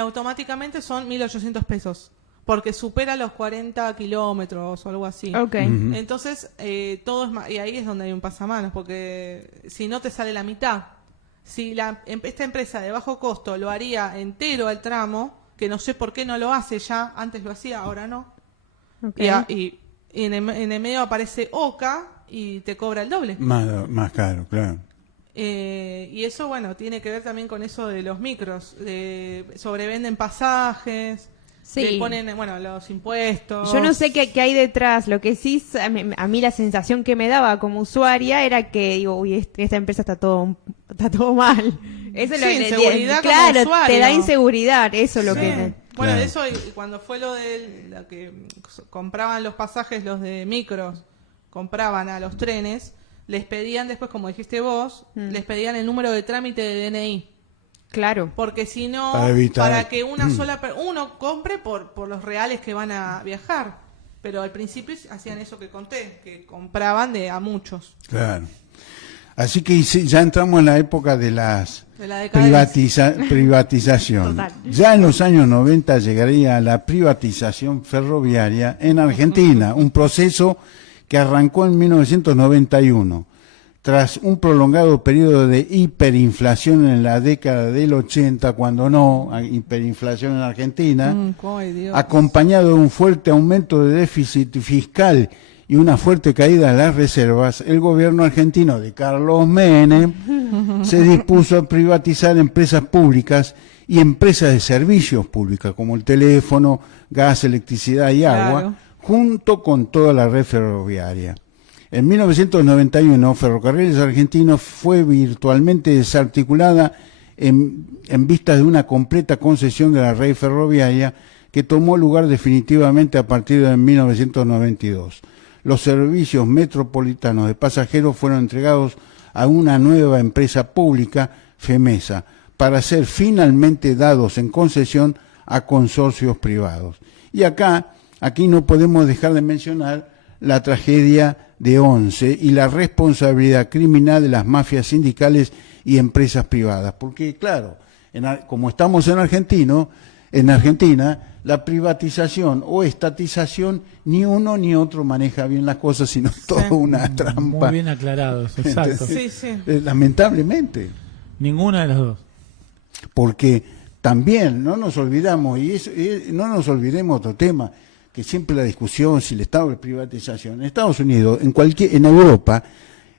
automáticamente son 1.800 pesos, porque supera los 40 kilómetros o algo así. Ok. Entonces, todo es y ahí es donde hay un pasamanos, porque si no te sale la mitad. Si esta empresa de bajo costo lo haría entero el tramo, que no sé por qué no lo hace ya, antes lo hacía, ahora no. Ok. Y en el medio aparece Oca y te cobra el doble. Más caro, claro. Y eso, bueno, tiene que ver también con eso de los micros. Sobrevenden pasajes, Sí. le ponen, bueno, los impuestos. Yo no sé qué hay detrás. Lo que sí, a mí la sensación que me daba como usuaria era que, digo, uy, esta empresa está todo mal. Eso es lo Sí, que inseguridad como claro, usuario. te da inseguridad, eso es lo Sí. que... Bueno, Claro. eso, y cuando fue lo de la que compraban los pasajes, los de micros, compraban a los trenes, les pedían después, como dijiste vos, les pedían el número de trámite de DNI. Claro. Porque si no, Para evitar- para que una uno compre por los reales que van a viajar. Pero al principio hacían eso que conté, que compraban a muchos. Claro. Así que ya entramos en la época de las De la decadencia. privatización. Total. Ya en los años 90 llegaría la privatización ferroviaria en Argentina, un proceso que arrancó en 1991. Tras un prolongado periodo de hiperinflación en la década del 80, cuando no, hiperinflación en Argentina, Ay, Dios. acompañado de un fuerte aumento de déficit fiscal y una fuerte caída de las reservas, el gobierno argentino de Carlos Menem se dispuso a privatizar empresas públicas y empresas de servicios públicas como el teléfono, gas, electricidad y agua, Claro. junto con toda la red ferroviaria. En 1991, Ferrocarriles Argentinos fue virtualmente desarticulada en vistas de una completa concesión de la red ferroviaria que tomó lugar definitivamente a partir de 1992. los servicios metropolitanos de pasajeros fueron entregados a una nueva empresa pública, FEMESA, para ser finalmente dados en concesión a consorcios privados. Y aquí no podemos dejar de mencionar la tragedia de Once y la responsabilidad criminal de las mafias sindicales y empresas privadas. Porque, claro, como estamos en Argentina, la privatización o estatización, ni uno ni otro maneja bien las cosas, sino toda una trampa. Muy bien aclarados, exacto. Sí, sí. Lamentablemente. Ninguna de las dos. Porque también no nos olvidamos, no nos olvidemos otro tema, que siempre la discusión si el Estado de privatización. En Estados Unidos, en Europa,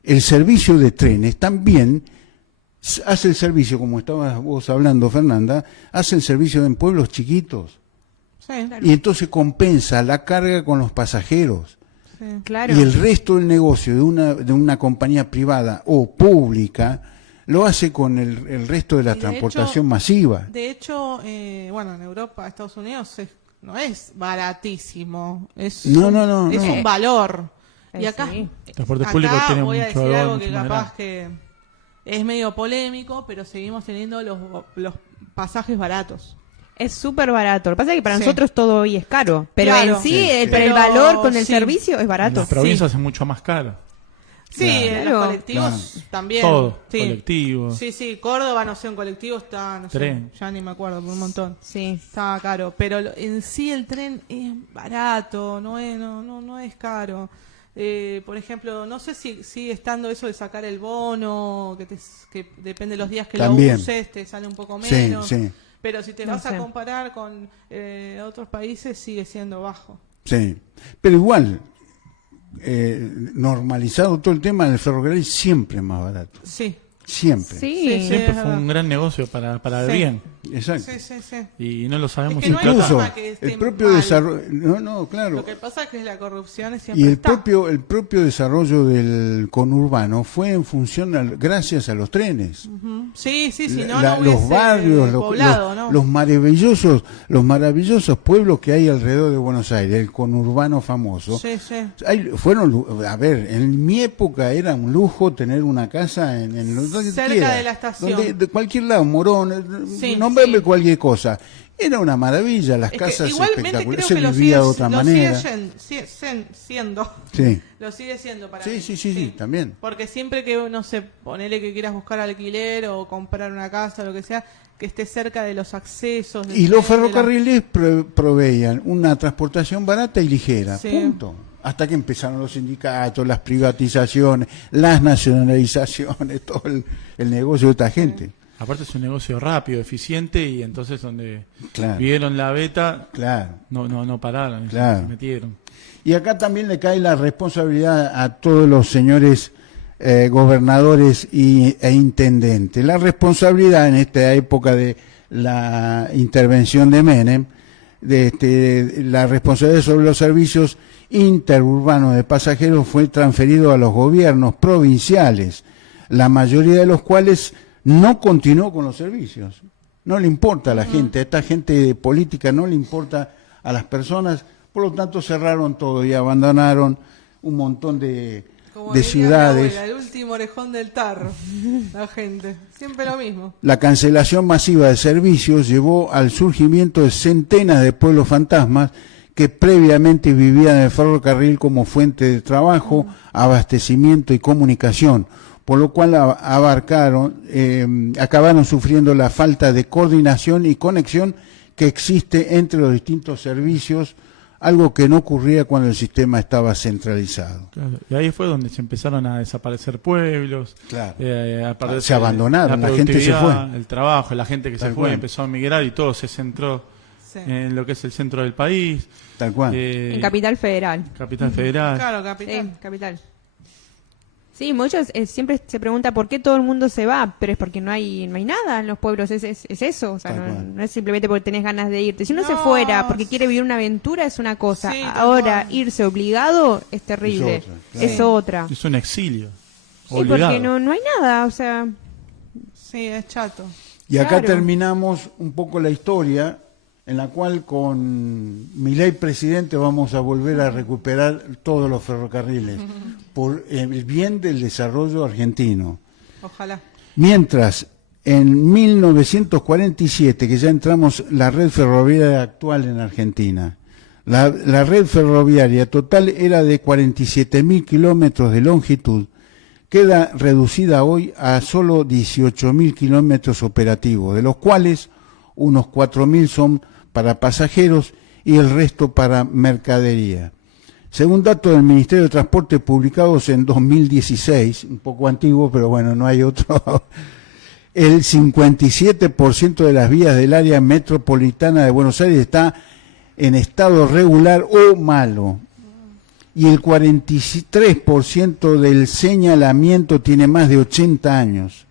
el servicio de trenes también hace el servicio, como estabas vos hablando, Fernanda, hace el servicio en pueblos chiquitos. Sí, claro. Y entonces compensa la carga con los pasajeros. Sí. Claro. Y el resto del negocio de una compañía privada o pública lo hace con el resto de la transportación masiva. De hecho, bueno, en Europa, Estados Unidos, no es baratísimo. Es No. un valor. Y acá, El transporte público tiene voy a mucho decir valor, algo mucho que más capaz grande. que es medio polémico, pero seguimos teniendo los pasajes baratos. Es súper barato. Lo que pasa es que para Sí. nosotros todo hoy es caro. Pero Claro. en sí, Sí, sí. para el Pero valor con el sí. servicio es barato. Las provincias es mucho más caro. Sí, Claro. los colectivos también. Todo, Sí. colectivo. Sí, Córdoba, no sé, un colectivo está, no Tren. sé, ya ni me acuerdo, por un montón. Sí. Estaba caro, pero en sí el tren es barato, no es caro. Por ejemplo, no sé si sigue estando eso de sacar el bono, que depende de los días que También. lo uses, te sale un poco Sí, menos. sí, Pero si te No vas sé. a comparar con otros países, sigue siendo bajo. sí. Pero igual, normalizado todo el tema del ferrocarril, siempre es más barato. Sí, Siempre. Sí. Sí, sí. Siempre es fue verdad. un gran negocio para el Sí. bien. Exacto. sí. Y no lo sabemos Es que no hay explotar. Incluso forma que esté el propio mal. desarrollo, no, claro. Lo que pasa es que la corrupción siempre Y el está. propio desarrollo del conurbano fue en función gracias a los trenes. Ujú. Sí, no, La- no los hubiese barrios, poblado, ¿no? los maravillosos pueblos que hay alrededor de Buenos Aires, el conurbano famoso. Sí. A ver, en mi época era un lujo tener una casa en donde Cerca quiera, de la estación. de cualquier lado, Morón, Sí, nombrame sí. cualquier cosa. Era una maravilla, las Es que casas igualmente creo espectaculares, que se lo vivía sigue, de otra lo manera. siendo. Sí. Lo sigue siendo para Sí, mí. sí, también. Porque siempre que, no sé, ponele que quieras buscar alquiler o comprar una casa o lo que sea, que esté cerca de los accesos. del Y los tren, de la- ferrocarriles proveían una transportación barata y ligera, Sí. punto. Hasta que empezaron los sindicatos, las privatizaciones, las nacionalizaciones, todo el negocio de esta gente. Aparte es un negocio rápido, eficiente, y entonces donde Claro. vieron la beta, Claro. no pararon, Claro. se metieron. Y acá también le cae la responsabilidad a todos los señores gobernadores e intendentes. La responsabilidad en esta época de la intervención de Menem, la responsabilidad sobre los servicios interurbanos de pasajeros fue transferido a los gobiernos provinciales, la mayoría de los cuales no continuó con los servicios. No le importa a la gente, a esta gente política no le importa a las personas, por lo tanto cerraron todo y abandonaron un montón de Como diría mi ciudades. abuela, el último orejón del tarro. La gente. Siempre lo mismo. La cancelación masiva de servicios llevó al surgimiento de centenas de pueblos fantasmas que previamente vivían en el ferrocarril como fuente de trabajo, abastecimiento y comunicación, por lo cual acabaron sufriendo la falta de coordinación y conexión que existe entre los distintos servicios, algo que no ocurría cuando el sistema estaba centralizado. Claro, y ahí fue donde se empezaron a desaparecer pueblos, Claro. a perderse Se abandonaron, la gente se productividad, fue. el trabajo, la gente que Tal se fue cual. empezó a migrar y todo se centró Sí. en lo que es el centro del país, Tal cual. En Capital Federal. Capital Federal. Claro, Sí, capitán. capital. Sí, muchos siempre se pregunta por qué todo el mundo se va, pero es porque no hay nada en los pueblos, es eso, o sea, Tal no, cual. no es simplemente porque tenés ganas de irte. Si uno se No, fuera porque quiere vivir una aventura es una cosa, Sí, tal ahora cual. irse obligado es terrible, Es otra, claro. es otra. Es un exilio. Sí, Obligado. porque no hay nada, o sea, Sí, es chato. Y acá Claro. terminamos un poco la historia en la cual con Milei presidente vamos a volver a recuperar todos los ferrocarriles por el bien del desarrollo argentino. Ojalá. Mientras, en 1947, que ya entramos la red ferroviaria actual en Argentina, la red ferroviaria total era de 47.000 kilómetros de longitud, queda reducida hoy a solo 18.000 kilómetros operativos, de los cuales unos 4.000 son para pasajeros y el resto para mercadería. Según datos del Ministerio de Transporte publicados en 2016, un poco antiguo, pero bueno, no hay otro, el 57% de las vías del área metropolitana de Buenos Aires está en estado regular o malo, y el 43% del señalamiento tiene más de 80 años.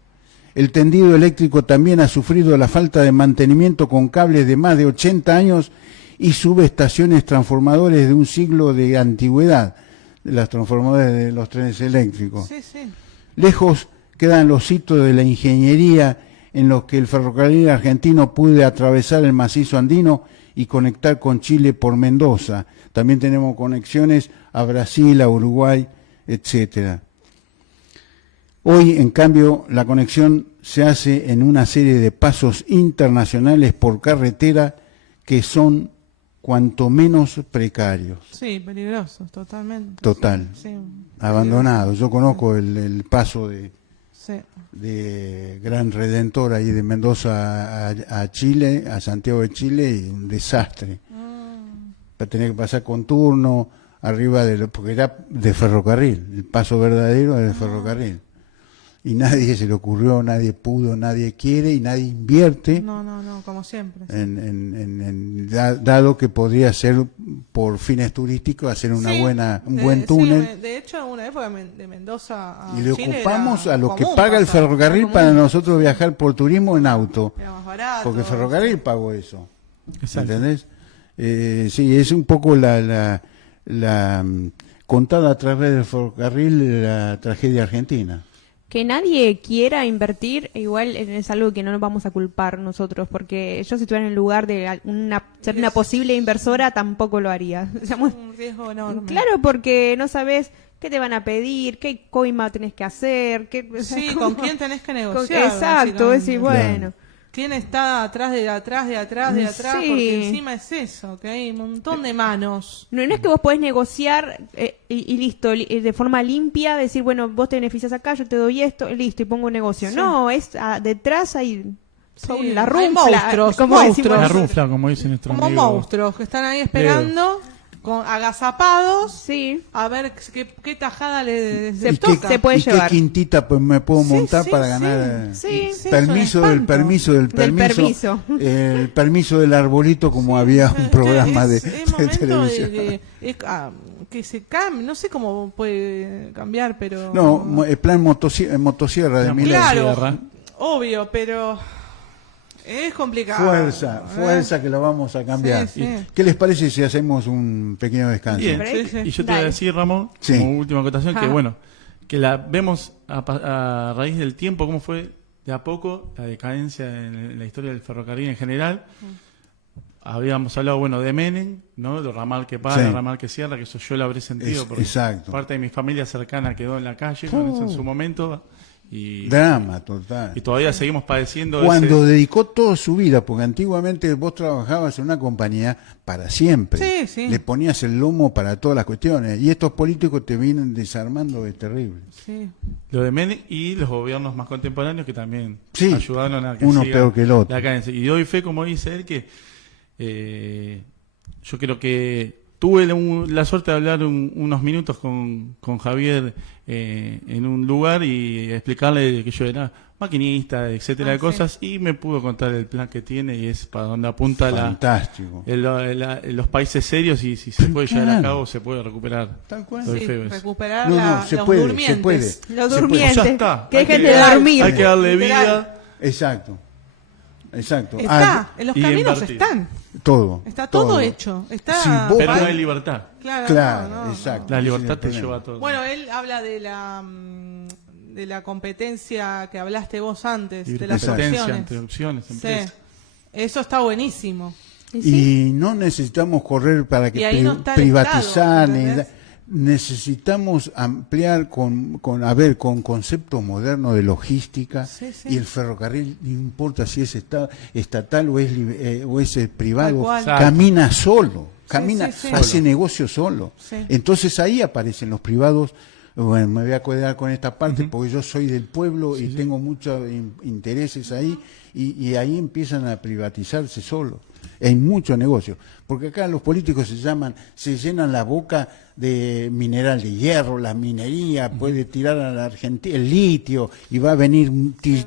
El tendido eléctrico también ha sufrido la falta de mantenimiento con cables de más de 80 años y subestaciones transformadores de un siglo de antigüedad, de las transformadoras de los trenes eléctricos. Sí, sí. Lejos quedan los hitos de la ingeniería en los que el ferrocarril argentino pudo atravesar el macizo andino y conectar con Chile por Mendoza. También tenemos conexiones a Brasil, a Uruguay, etcétera. Hoy, en cambio, la conexión se hace en una serie de pasos internacionales por carretera que son cuanto menos precarios. Sí, peligrosos, totalmente. Total. Sí, Abandonados. Yo conozco el paso sí. de Gran Redentor ahí de Mendoza a Chile, a Santiago de Chile, y un desastre. Para tener que pasar con turno arriba porque era de ferrocarril, el paso verdadero era de ferrocarril. Y nadie se le ocurrió, nadie pudo, nadie quiere y nadie invierte. No, como siempre. Sí. Dado que podría ser por fines turísticos hacer un buen túnel. Sí, de hecho, en una época de Mendoza a Y le Chile ocupamos era a lo que común paga el pasar, ferrocarril era para común. nosotros viajar por turismo en auto. Era más barato. Porque el ferrocarril pagó eso. Exacto. ¿Entendés? Sí, es un poco la contada a través del ferrocarril la tragedia argentina. Que nadie quiera invertir, igual es algo que no nos vamos a culpar nosotros, porque yo si estuviera en el lugar de ser una posible inversora tampoco lo haría. Es un riesgo enorme. Claro, porque no sabes qué te van a pedir, qué coima tenés que hacer, Sí, con quién tenés que negociar. Exacto, es decir, básicamente. bueno. ¿Quién está atrás de atrás, Sí. porque encima es eso, que hay un montón de manos. No es que vos podés negociar y listo, de forma limpia, decir, bueno, vos te beneficias acá, yo te doy esto, listo, y pongo un negocio. Sí. No, detrás hay Sí, la hay runfla, monstruos, como monstruos. decimos. La rufla, como dice nuestro Como amigo. monstruos que están ahí esperando, agazapados, Sí. a ver qué tajada les Se toca. se puede ¿Y llevar. qué quintita pues me puedo Sí, montar sí, para sí. ganar Sí. Sí, permiso es un del espanto. permiso del Del permiso, permiso. el permiso del arbolito, como había un programa es de momento televisión. que se cambie, no sé cómo puede cambiar, pero No, el plan motosierra de Plan Milei. claro, Sierra. obvio, pero es complicado. Fuerza que lo vamos a cambiar. Sí, sí. ¿Qué les parece si hacemos un pequeño descanso? Bien, Sí, sí. y yo te voy a decir, Ramón, Sí. como última acotación, que Ajá. bueno, que la vemos a raíz del tiempo, cómo fue de a poco la decadencia en la historia del ferrocarril en general. Habíamos hablado, bueno, de Menem, ¿no? De ramal que para, Sí. ramal que cierra, que eso yo lo habré sentido, porque exacto. parte de mi familia cercana quedó en la calle con eso en su momento, y Drama total. todavía seguimos padeciendo Cuando ese... dedicó toda su vida, porque antiguamente vos trabajabas en una compañía para siempre. Sí, sí. Le ponías el lomo para todas las cuestiones. Y estos políticos te vienen desarmando, es terrible. Sí. Lo de Menem y los gobiernos más contemporáneos que también Sí, ayudaron a que uno siga peor que el otro. la cadencia. Y doy fe, como dice él, que yo creo que tuve la suerte de hablar unos minutos con Javier en un lugar y explicarle que yo era maquinista, etcétera, de sí. cosas, y me pudo contar el plan que tiene y es para donde apunta Fantástico. los países serios, y si se puede llevar a Claro. cabo se puede recuperar. Tal cual. Doy Sí, fe de eso. recuperar No, se los puede, durmientes. se puede. Los Se puede. durmientes. Ya está. Que Hay dejen que- de dormir. Hay que darle Literal. vida. Exacto. Exacto. Está, en los y caminos invertir. están. Todo. Está todo hecho. Está Si vos Pero no vas- hay libertad. Claro, no, no. exacto. La Ese libertad es el te problema. lleva a todo. Bueno, él habla de la competencia que hablaste vos antes, de las Exacto. competencia opciones. entre opciones, Sí. empresas. Eso está buenísimo. Y no necesitamos correr para que Y ahí no está el privatizar, Estado, ni ¿entendés? necesitamos ampliar con conceptos modernos de logística. Sí, sí. Y el ferrocarril, no importa si es estatal o es privado, Tal cual. camina solo, camina, sí. hace Solo. negocio solo. Sí. Entonces ahí aparecen los privados. Bueno, me voy a quedar con esta parte porque yo soy del pueblo y tengo muchos intereses ahí, y ahí empiezan a privatizarse solos. Hay mucho negocio, porque acá los políticos se llenan la boca de mineral de hierro, la minería, puede tirar a la Argentina el litio y va a venir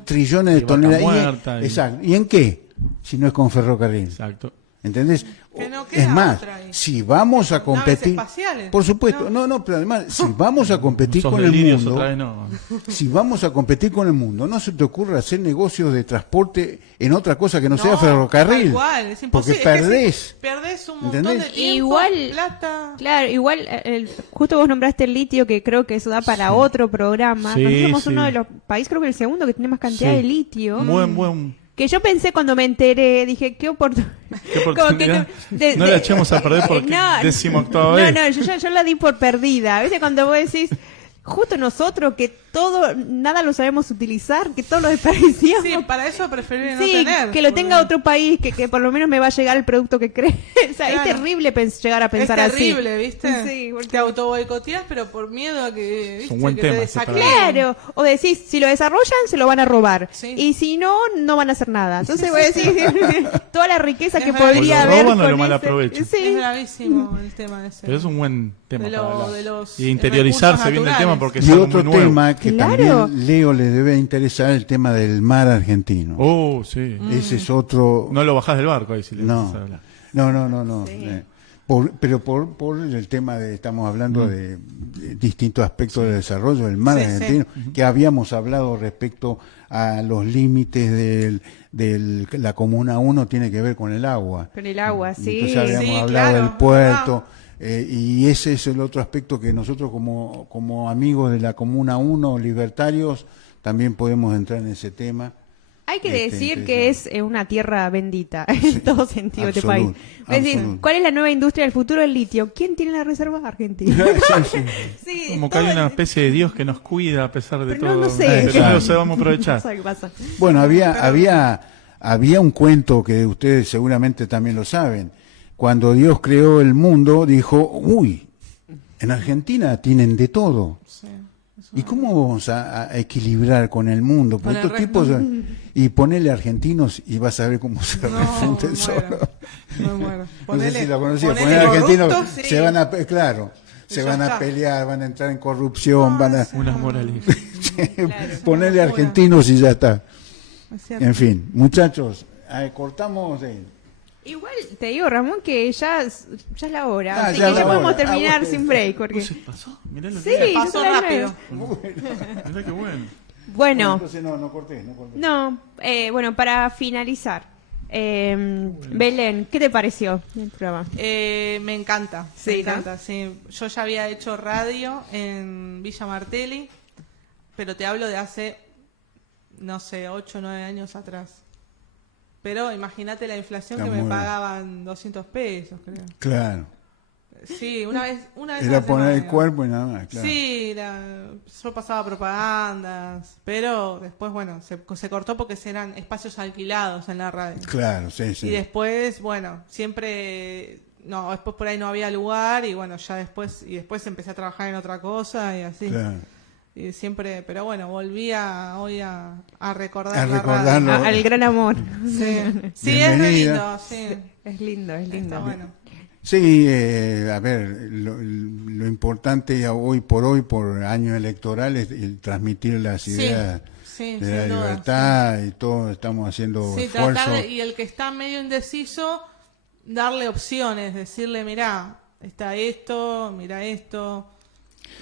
trillones de Y vaca toneladas. muerta y- Exacto. ¿Y en qué? Si no es con ferrocarril. Exacto. ¿Entendés? Que no queda Es más, otra ahí. si vamos a Naves competir, espaciales. por supuesto, no, pero además, si vamos a competir Sos con el delirios mundo, otra vez, no. si vamos a competir con el mundo, no se te ocurra hacer negocios de transporte en otra cosa que no sea ferrocarril, Tal cual, es porque imposible. Es perdés. que perdés un montón ¿Entendés? de tiempo, Igual, plata. claro, igual, justo vos nombraste el litio, que creo que eso da para otro programa. Sí, Nosotros somos sí. uno de los países, creo que el segundo, que tiene más cantidad Sí. de litio. Buen. Que yo pensé cuando me enteré, dije, qué oportunidad. Qué oportunidad. No la echemos a perder porque decimoctava vez. Yo la di por perdida. A veces cuando vos decís, justo nosotros que nada lo sabemos utilizar, que todo lo desperdiciamos. Sí, para eso preferible no Sí, tener. que lo tenga porque otro país, que por lo menos me va a llegar el producto que cree. O sea, Claro. es terrible llegar a pensar es así. terrible, ¿viste? Sí, porque- Te autoboicoteás, pero por miedo a que, ¿viste? un buen que tema te ese para- desacreen. Claro, o decís, si lo desarrollan, se lo van a robar. Sí. Y si no, no van a hacer nada. Entonces voy a decir, toda la riqueza Es que verdad. podría O lo haber. roban o con lo mal ese- aprovechan. Sí. Es bravísimo el tema ese. Pero es un buen tema De para lo- hablar. de los Y interiorizarse recursos bien del naturales. tema porque es Y algo otro muy nuevo. tema que Claro. también Leo le debe interesar, el tema del mar argentino. Oh, sí. Ese es otro. No lo bajás del barco ahí si le No, empezás a hablar. no. Pero por el tema estamos hablando de distintos aspectos del desarrollo del mar Sí, argentino, que habíamos hablado respecto a los límites de la Comuna 1, tiene que ver con el agua. Con el agua, sí. Entonces habíamos Sí, hablado claro, del es puerto, y ese es el otro aspecto que nosotros como amigos de la Comuna 1, libertarios, también podemos entrar en ese tema. Hay que decir que interesante. es una tierra bendita en todo sentido este país. absoluto, Es decir, absoluto. ¿cuál es la nueva industria del futuro? El litio. ¿Quién tiene la reserva? Argentina. Sí, Como que todo hay una el- especie de Dios que nos cuida a pesar de Pero todo. no sé. Pero no lo sabemos No aprovechar. sé qué pasa. Bueno, había un cuento que ustedes seguramente también lo saben. Cuando Dios creó el mundo, dijo, uy, en Argentina tienen de todo. Sí. ¿Y cómo vamos a equilibrar con el mundo? Con Porque el estos resto. tipos, y ponerle argentinos y vas a ver cómo se refunde el solo. Me muero. No sé si lo conocía. ponele Poner argentinos corruptos, sí. se van a, claro, Y se ya van a está. pelear, van a entrar en corrupción, van a Unas morales. ponerle argentinos y ya está. Es cierto. En fin, muchachos, cortamos de... Igual te digo, Ramón, que ya es la hora. Ah, así ya que es ya la podemos hora. terminar Bueno. sin break. Porque... ¿Se pasó? Mirá lo Sí, que ya Pasó son las rápido. 9. Mirá qué bueno. Bueno, Entonces no corté. no, bueno, para finalizar, Belén, ¿qué te pareció el programa? Me encanta, Sí, me ¿no? encanta, sí. Yo ya había hecho radio en Villa Martelli, pero te hablo de hace, no sé, 8 o 9 años atrás. Pero imagínate la inflación Está que me muy bien. pagaban 200 pesos, creo. Claro, Sí, una vez a era la poner el semana. cuerpo y nada más, claro. Sí, yo pasaba propagandas, pero después, bueno, se cortó porque eran espacios alquilados en la radio. Claro, sí, sí. Y después, bueno, siempre, no, después por ahí no había lugar y bueno, ya después empecé a trabajar en otra cosa y así. Claro. Y siempre, pero bueno, volví hoy a recordar A la recordarlo. radio. Al gran amor. Sí, sí, es re Bienvenida. lindo, sí. Es lindo, es lindo. Está bueno. Sí, a ver, lo importante hoy por años electorales es el transmitir las Sí, ideas sí, de sin la duda, libertad y todo, estamos haciendo Sí, esfuerzos. y el que está medio indeciso, darle opciones, decirle, mirá, está esto, mira esto.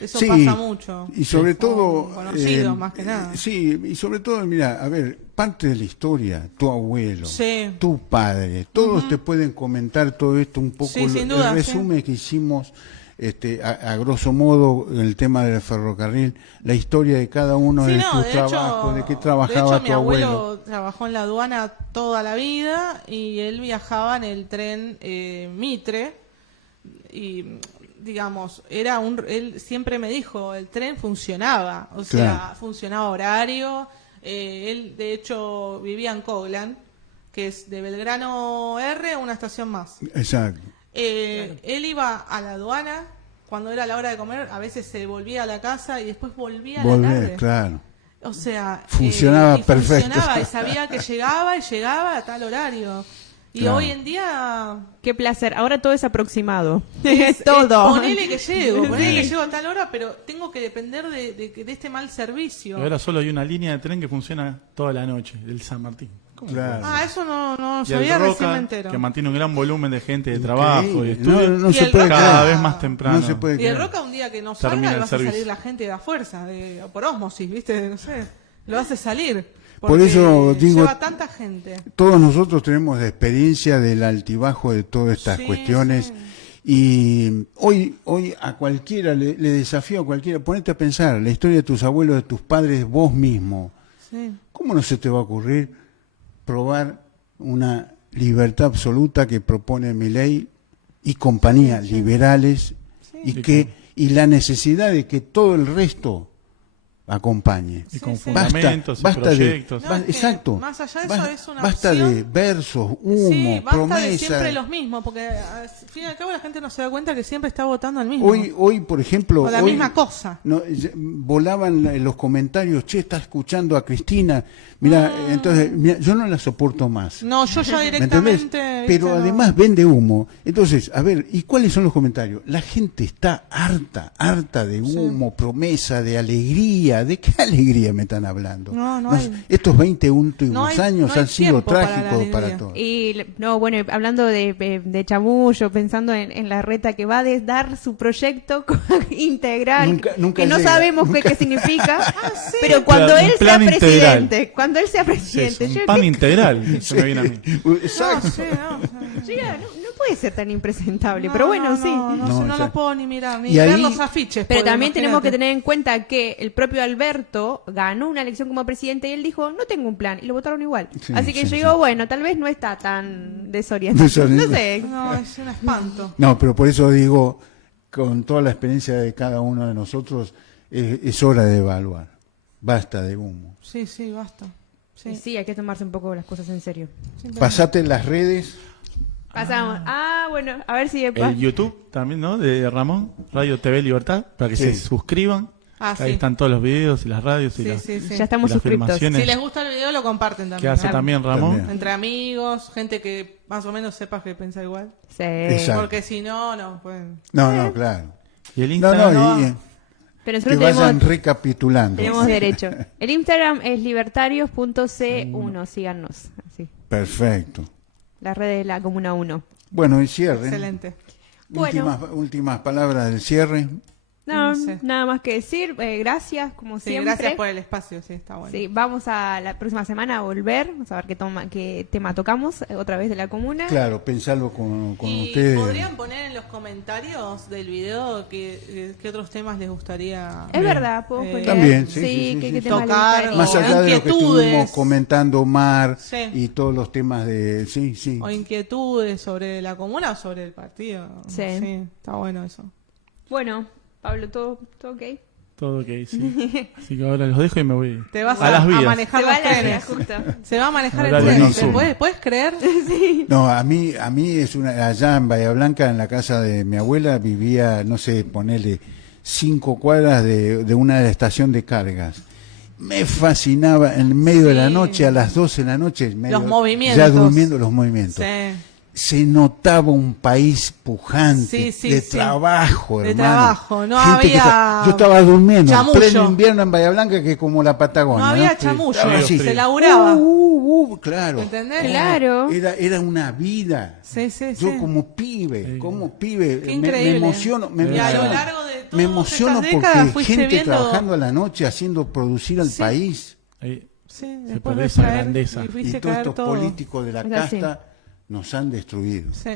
Eso Sí, pasa mucho. Y sobre Con todo... conocidos, más que nada. Sí, y sobre todo, mira, a ver, parte de la historia, tu abuelo, Sí. tu padre, todos te pueden comentar todo esto un poco. Sí, sin duda, el resumen que hicimos a grosso modo, el tema del ferrocarril, la historia de cada uno Sí, de no, sus de trabajos, de qué hecho, trabajaba mi tu abuelo. abuelo trabajó en la aduana toda la vida y él viajaba en el tren Mitre y digamos, él siempre me dijo, el tren funcionaba, o sea, Claro. funcionaba horario, él de hecho vivía en Coglan, que es de Belgrano R a una estación más. Exacto. Él iba a la aduana cuando era la hora de comer, a veces se volvía a la casa y después volvía a la tarde. Claro. O sea, Funcionaba y perfecto. funcionaba y sabía que llegaba y llegaba a tal horario. Y Claro. hoy en día Qué placer. Ahora todo es aproximado. es todo. ponele que llego, ponele Sí. que llego a tal hora, pero tengo que depender de este mal servicio. Y ahora solo hay una línea de tren que funciona toda la noche, el San Martín. ¿Cómo Claro. Ah, eso no Y el sabía, recién me Roca, entero. que mantiene un gran volumen de gente de trabajo y Increíble. estudio, No Y se el puede Roca- cada creer. vez más temprano. No se puede Y el creer. Roca un día que no Termina salga, el le vas a servicio. salir la gente de a fuerza, por ósmosis, ¿viste? No sé, lo hace salir. Por porque eso digo- lleva tanta gente. Todos nosotros tenemos experiencia del altibajo de todas estas Sí, cuestiones. sí. Y hoy a cualquiera, le desafío a cualquiera, ponete a pensar, la historia de tus abuelos, de tus padres, vos mismo. Sí. ¿Cómo no se te va a ocurrir probar una libertad absoluta que propone Milei y compañía, liberales, y la necesidad de que todo el resto acompañe? Y con Sí, sí. fundamentos y Basta proyectos. No, es que exacto. más allá de eso es una basta opción. de versos, humo, Sí, basta de promesas. siempre los mismos, porque al fin y al cabo la gente no se da cuenta que siempre está votando al mismo. Hoy, por ejemplo, o la hoy misma cosa. volaban en los comentarios, che, está escuchando a Cristina, mira, entonces, mira, yo no la soporto más. No, yo ya ¿Me entendés? directamente... Pero ¿viste? No. además vende humo. Entonces, a ver, ¿y cuáles son los comentarios? La gente está harta de humo, promesa, de alegría. ¿De qué alegría me están hablando? No hay- Estos 20 últimos no hay- años no hay han sido tiempo para la trágicos para, alegría. todos. Y no, bueno, hablando de chamullo, pensando en la reta que va a dar su proyecto integral, Nunca que no llega, sabemos nunca. qué significa, pero cuando Claro, él un sea plan integral. presidente, cuando él sea Sí, es presidente, un yo- pan integral, se me viene a mí. Exacto. No, sí, no, o sea, yo ya no puede ser tan impresentable, no, pero bueno, no, sí. No No, lo ya. puedo ni mirar, ni Y ver ahí- los afiches. Pero porque también tenemos que imagínate. tener en cuenta que el propio Alberto ganó una elección como presidente y él dijo, no tengo un plan, y lo votaron igual. Sí, Así que sí, yo digo, sí. bueno, tal vez no está tan desorientado. Desorientado. No sé. No, es un espanto. No, pero por eso digo, con toda la experiencia de cada uno de nosotros, es hora de evaluar. Basta de humo. Sí, basta. Y sí, hay que tomarse un poco las cosas en serio. Pasate en las redes. Pasamos. Bueno, a ver si El YouTube también, ¿no? De Ramón, Radio TV Libertad, para que Sí. se suscriban. Ah, Ahí sí. están todos los videos y las radios y, Sí, las, sí, sí. ya estamos y las suscriptos. filmaciones Si les gusta el video, lo comparten que también. hace también Ramón. También. Entre amigos, gente que más o menos sepa que piensa igual. Sí. Exacto. Porque si no, no pueden. No, claro. Y el No, Instagram. Pero que nosotros vayan tenemos, recapitulando. tenemos derecho. El Instagram es libertarios.c1, síganos. Así. Perfecto. La red de la Comuna 1. Bueno, y cierre. Excelente. Bueno. Últimas palabras del cierre. No, No sé. nada más que decir. Gracias, como Sí, siempre. gracias por el espacio, sí, está bueno. Sí, vamos a la próxima semana a volver. Vamos a ver qué tema tocamos otra vez de la comuna. Claro, pensarlo con Y ustedes. podrían poner en los comentarios del video qué otros temas les gustaría Es verdad, puedo poner. También, sí, qué sí. temas les Tocar, gustaría. Más allá de lo que inquietudes. estuvimos comentando, Mar, Sí. y todos los temas de... Sí, sí. o inquietudes sobre la comuna o sobre el partido. Sí. Está bueno eso. Bueno, Pablo, ¿todo ok? Todo ok, sí. Así que ahora los dejo y me voy Te vas a las vías. manejar Se va los la trenes. justo. Se va a manejar el Dale, tren. no, ¿Te sí. ¿Puedes creer? No, a mí es allá en Bahía Blanca, en la casa de mi abuela, vivía, no sé, ponerle 5 cuadras de una estación de cargas. Me fascinaba en medio de la Sí. noche, a las 12 de la noche, Los movimientos. ya durmiendo los movimientos. Sí. Se notaba un país pujante, Sí, sí, de sí. trabajo, De hermano. trabajo, no Gente que había yo estaba durmiendo chamullo. en pleno invierno en Bahía Blanca, que es como la Patagonia. No había Sí, chamullo, estaba así. se laburaba. Claro. ¿Entendés? Claro. Era una vida. Sí, sí, Yo sí. como pibe, Qué me increíble. emociono. Y a lo largo de me todas emociono estas décadas porque fuiste gente viendo- trabajando a la noche haciendo producir al Sí. país. Ahí Sí, se después perdió de esa caer grandeza. y Y fuiste todos caer estos todo. políticos de la Es así. casta nos han destruido. Sí.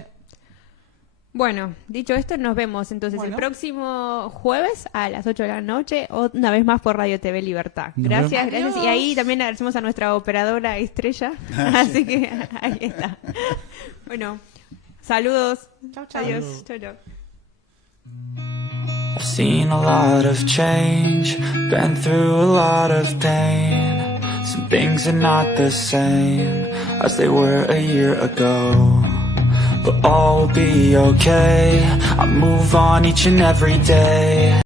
Bueno, dicho esto, nos vemos entonces Bueno. el próximo jueves a las 8 de la noche, una vez más por Radio TV Libertad. Nos Gracias, vemos. gracias. Y ahí también agradecemos a nuestra operadora estrella. Así que ahí está. Bueno, saludos. Chau, chau. Adiós. Chau, chau. I've seen a lot of change, been through a lot of pain. Some things are not the same as they were a year ago. But all will be okay, I move on each and every day.